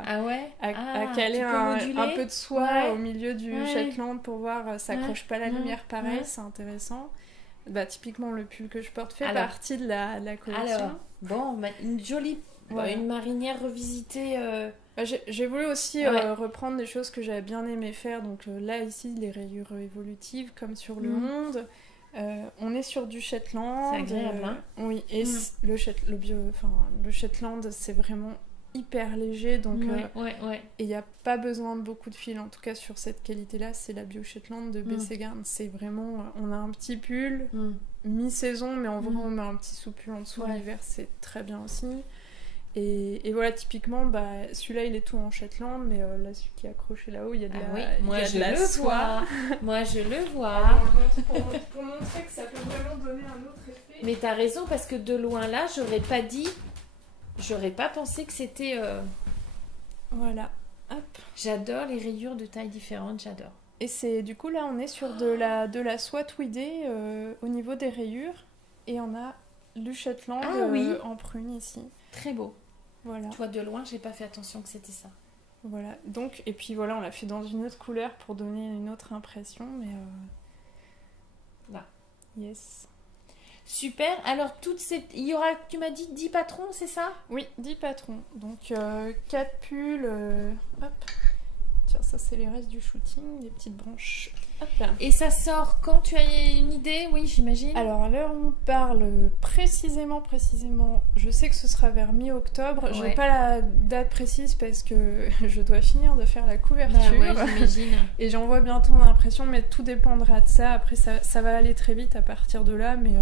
caler un peu de soie au milieu du Shetland pour voir ça accroche pas la lumière pareil, c'est intéressant. Bah, typiquement le pull que je porte fait partie de la collection. Alors, bon, une jolie une marinière revisitée. J'ai voulu aussi reprendre des choses que j'avais bien aimé faire. Donc là, ici, les rayures évolutives, comme sur le monde. On est sur du Shetland. C'est agréable, hein. Oui, et le Shetland, c'est vraiment hyper léger. Donc, et il n'y a pas besoin de beaucoup de fils. En tout cas, sur cette qualité-là, c'est la Bio Shetland de Bessegarn. C'est vraiment... on a un petit pull, mi-saison, mais en vrai, on met un petit sous-pull en dessous. L'hiver, c'est très bien aussi. Et voilà, typiquement, bah, celui-là, il est tout en Shetland, mais là, celui qui est accroché là-haut, il y a de la soie. Moi, je le vois. Alors, pour montrer que ça peut vraiment donner un autre effet. Mais t'as raison, parce que de loin là, j'aurais pas pensé que c'était... Voilà. Hop. J'adore les rayures de tailles différentes, j'adore. Et c'est du coup, là, on est sur de la soie tweedée au niveau des rayures. Et on a du Shetland en prune ici. Très beau. Voilà. Toi, de loin, j'ai pas fait attention que c'était ça. Voilà. Donc, et puis voilà, on l'a fait dans une autre couleur pour donner une autre impression, mais... Là. Yes. Super. Alors, il y aura, tu m'as dit, 10 patrons, c'est ça? Oui, 10 patrons. Donc, 4 pulls. Hop. Tiens, ça, c'est les restes du shooting, des petites branches. Hop là. Et ça sort quand? Tu as une idée? Oui, j'imagine. Alors, à l'heure où on parle précisément, je sais que ce sera vers mi-octobre. Je n'ai pas la date précise parce que je dois finir de faire la couverture. Bah ouais, j'imagine. Et j'envoie bientôt mon impression, mais tout dépendra de ça. Après, ça va aller très vite à partir de là, mais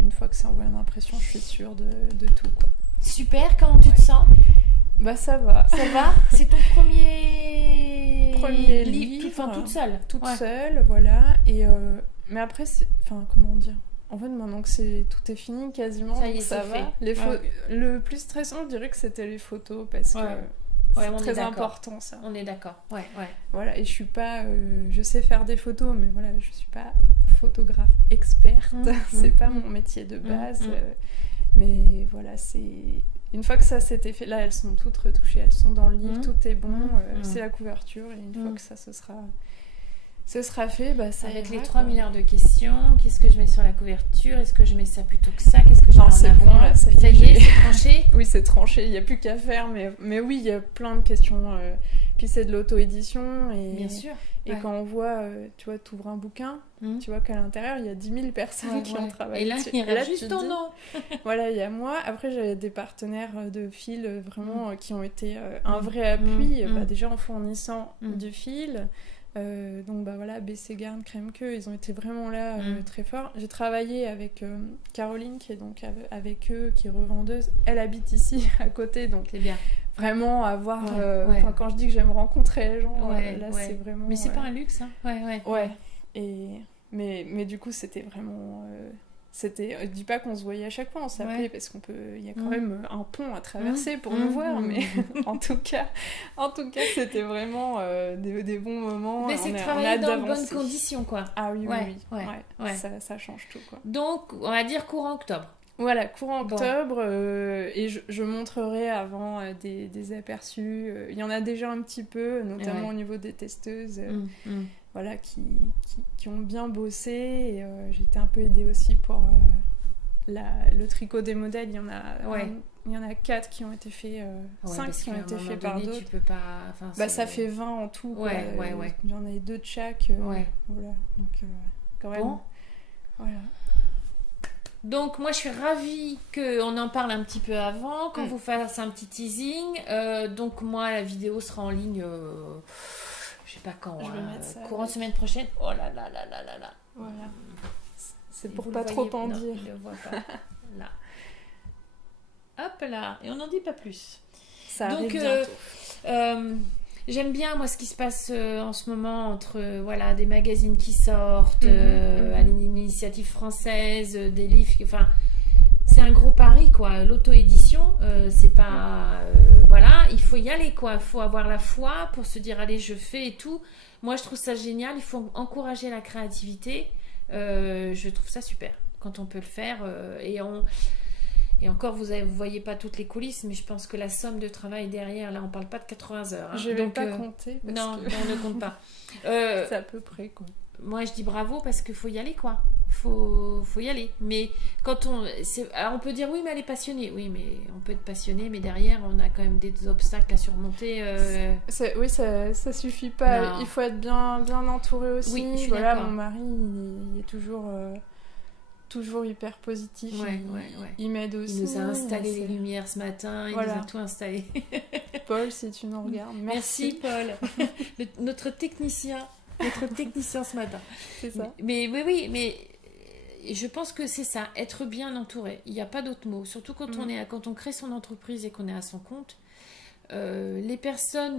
une fois que c'est envoyé en impression, je suis sûre de tout, quoi. Super, comment tu te sens? Bah ça va. Ça va? C'est ton premier livre. Toute seule. Toute seule, voilà. Et mais après, comment dire? En fait, maintenant que tout est fini quasiment, ça y est, ça va. Le plus stressant, je dirais que c'était les photos parce que c'est très important, ça. On est d'accord. Ouais. Voilà, et je suis pas... je sais faire des photos, mais voilà, je suis pas photographe experte. C'est pas mon métier de base. Mais voilà, c'est... Une fois que ça s'était fait, là, elles sont toutes retouchées, elles sont dans le livre, tout est bon, c'est la couverture, et une fois que ça, ce sera fait, bah ça avec ira, les 3 milliards de questions, qu'est-ce que je mets sur la couverture? Est-ce que je mets ça plutôt que ça? Qu'est-ce que je mets en c'est avant? bon, là, ça y est, c'est tranché? Oui, c'est tranché, il n'y a plus qu'à faire, mais oui, il y a plein de questions. Puis c'est de l'auto-édition, et, bien sûr. Et quand on voit, tu vois, tu ouvres un bouquin, tu vois qu'à l'intérieur, il y a 10 000 personnes qui ont travaillé. Et là, il y a juste ton nom. Voilà, il y a moi. Après, j'avais des partenaires de fil vraiment qui ont été un vrai appui, déjà en fournissant du fil. Donc, bah voilà, Bessegarn, Kremke, ils ont été vraiment là très forts. J'ai travaillé avec Caroline, qui est donc avec eux, qui est revendeuse. Elle habite ici, à côté, donc... C'est bien. Vraiment avoir quand je dis que j'aime rencontrer les gens c'est vraiment mais c'est pas un luxe, hein. Ouais. Et mais du coup c'était vraiment je dis pas qu'on se voyait à chaque fois, on s'appelait parce qu'on peut, il y a quand même un pont à traverser pour nous voir, mais en tout cas c'était vraiment des bons moments. Mais c'est travailler dans de bonnes conditions, quoi. Ah oui. Ça change tout, quoi. Donc on va dire courant octobre. Voilà, courant octobre, et je montrerai avant des aperçus. Il y en a déjà un petit peu, notamment au niveau des testeuses, voilà, qui ont bien bossé. Et j'ai été un peu aidée aussi pour le tricot des modèles. Il y en a 4 qui ont été faits, 5 qui ont été faits par d'autres. Tu peux pas... ça fait 20 en tout. Il y en a 2 de chaque. Voilà, donc quand même. Bon. Voilà. Donc moi je suis ravie qu'on en parle un petit peu avant, qu'on vous fasse un petit teasing. Donc moi la vidéo sera en ligne, je sais pas quand, courant semaine prochaine. Oh là là là là là là. Voilà. C'est pour pas trop en dire. Il le voit pas. Là. Hop là, et on n'en dit pas plus. Ça arrive bientôt. J'aime bien, moi, ce qui se passe en ce moment entre voilà, des magazines qui sortent, à l'initiative française, des livres. Enfin, c'est un gros pari, quoi. L'auto-édition, c'est pas. Voilà, il faut y aller, quoi. Il faut avoir la foi pour se dire, allez, je fais et tout. Moi, je trouve ça génial. Il faut encourager la créativité. Je trouve ça super quand on peut le faire. Et encore, vous voyez pas toutes les coulisses, mais je pense que la somme de travail derrière, là, on parle pas de 80 heures. Hein. Je vais pas compter. Non, on ne compte pas. C'est à peu près, quoi. Moi, je dis bravo parce qu'il faut y aller, quoi. Faut y aller. Mais quand alors on peut dire oui, mais elle est passionnée. Oui, mais on peut être passionné, mais derrière, on a quand même des obstacles à surmonter. Oui, ça suffit pas. Non. Il faut être bien entouré aussi. Oui, je suis voilà, d'accord. mon mari, il est toujours hyper positif. Ouais. Il m'aide aussi. Il nous a installé les lumières ce matin. Il Voilà. nous a tout installé. Paul, si tu nous regardes, merci. Paul. Notre technicien ce matin. C'est ça. Mais oui, mais je pense que c'est ça, être bien entouré. Il n'y a pas d'autre mot. Surtout quand quand on crée son entreprise et qu'on est à son compte. Les personnes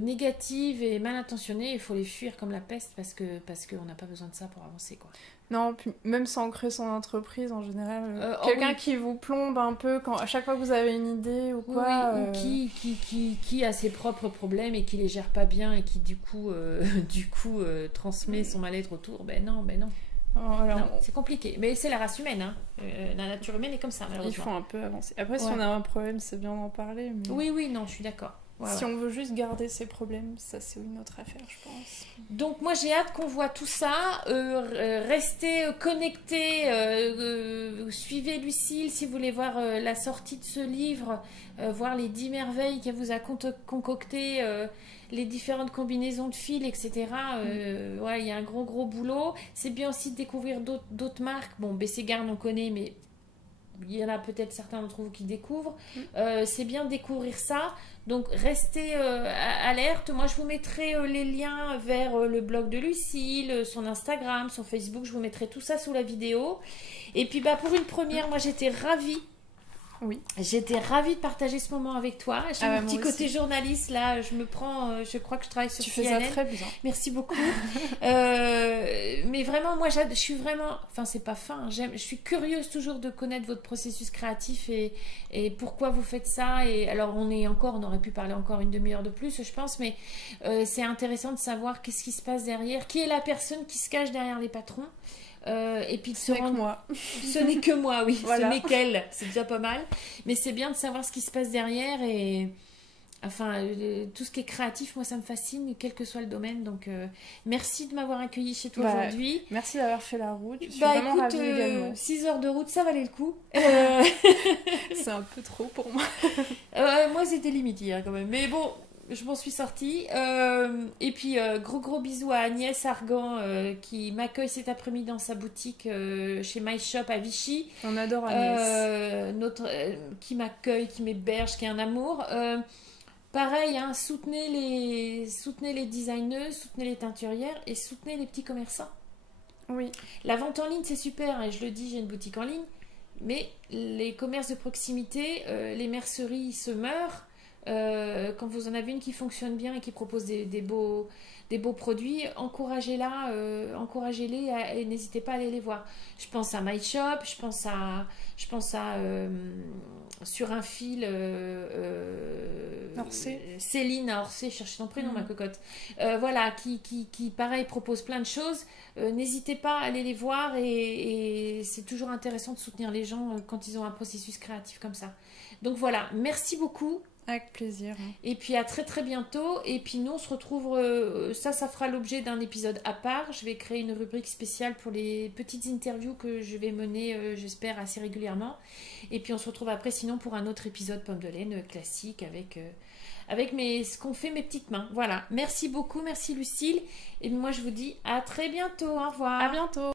négatives et mal intentionnées, il faut les fuir comme la peste parce qu'on n'a pas besoin de ça pour avancer, quoi. Non, puis même sans créer son entreprise en général, quelqu'un qui vous plombe un peu à chaque fois que vous avez une idée ou quoi. Ou qui a ses propres problèmes et qui les gère pas bien et qui du coup transmet son mal-être autour. Ben non. Alors, non, c'est compliqué. Mais c'est la race humaine, hein. La nature humaine est comme ça, malheureusement. Il faut un peu avancer. Après, si on a un problème, c'est bien d'en parler. Mais... Oui, non, je suis d'accord. Si on veut juste garder ses problèmes, ça c'est une autre affaire, je pense. Donc moi j'ai hâte qu'on voit tout ça. Restez connectés, suivez Lucille si vous voulez voir la sortie de ce livre, voir les 10 merveilles qu'elle vous a concoctées, les différentes combinaisons de fils, etc. Il y a un gros boulot. C'est bien aussi de découvrir d'autres marques. Bon, BC Garn on connaît, mais il y en a peut-être certains d'entre vous qui découvrent. C'est bien de découvrir ça. Donc restez alerte. Moi je vous mettrai les liens vers le blog de Lucille, son Instagram, son Facebook. Je vous mettrai tout ça sous la vidéo. Et puis pour une première, moi j'étais ravie. Oui. J'étais ravie de partager ce moment avec toi. J'ai mon petit côté aussi. Journaliste là. Je crois que je travaille sur Tu fais ça très bien. Merci beaucoup. Mais vraiment, moi, je suis vraiment... Enfin, c'est pas fin. Je suis curieuse toujours de connaître votre processus créatif et pourquoi vous faites ça. Et alors, on aurait pu parler encore une demi-heure de plus, je pense, mais c'est intéressant de savoir qu'est-ce qui se passe derrière. Qui est la personne qui se cache derrière les patrons. Et puis ce n'est que moi. Ce n'est que moi, oui. Voilà. Ce n'est qu'elle. C'est déjà pas mal. Mais c'est bien de savoir ce qui se passe derrière et... Enfin, tout ce qui est créatif, moi, ça me fascine, quel que soit le domaine. Donc, merci de m'avoir accueilli chez toi aujourd'hui. Merci d'avoir fait la route. Je suis vraiment ravie également. 6 heures de route, ça valait le coup. C'est un peu trop pour moi. Moi, c'était limite hier quand même. Mais bon, je m'en suis sortie. Et puis, gros bisous à Agnès Argan qui m'accueille cet après-midi dans sa boutique chez My Shop à Vichy. On adore Agnès. Qui m'accueille, qui m'héberge, qui est un amour. Pareil, hein, soutenez les designers, soutenez les teinturières et soutenez les petits commerçants. Oui. La vente en ligne, c'est super, hein, je le dis, j'ai une boutique en ligne, mais les commerces de proximité, les merceries se meurent. Quand vous en avez une qui fonctionne bien et qui propose des beaux produits, encouragez-les et n'hésitez pas à aller les voir. Je pense à My Shop, je pense à sur un fil Céline à Orsay, cherchez ton prénom ma cocotte, voilà, qui pareil propose plein de choses. N'hésitez pas à aller les voir et c'est toujours intéressant de soutenir les gens quand ils ont un processus créatif comme ça. Donc voilà, merci beaucoup. Avec plaisir. Et puis à très très bientôt. Et puis nous on se retrouve, ça fera l'objet d'un épisode à part. Je vais créer une rubrique spéciale pour les petites interviews que je vais mener, j'espère, assez régulièrement. Et puis on se retrouve après sinon pour un autre épisode pomme de laine classique avec ce qu'ont fait mes petites mains. Voilà, merci beaucoup, merci Lucille. Et moi je vous dis à très bientôt, au revoir. À bientôt.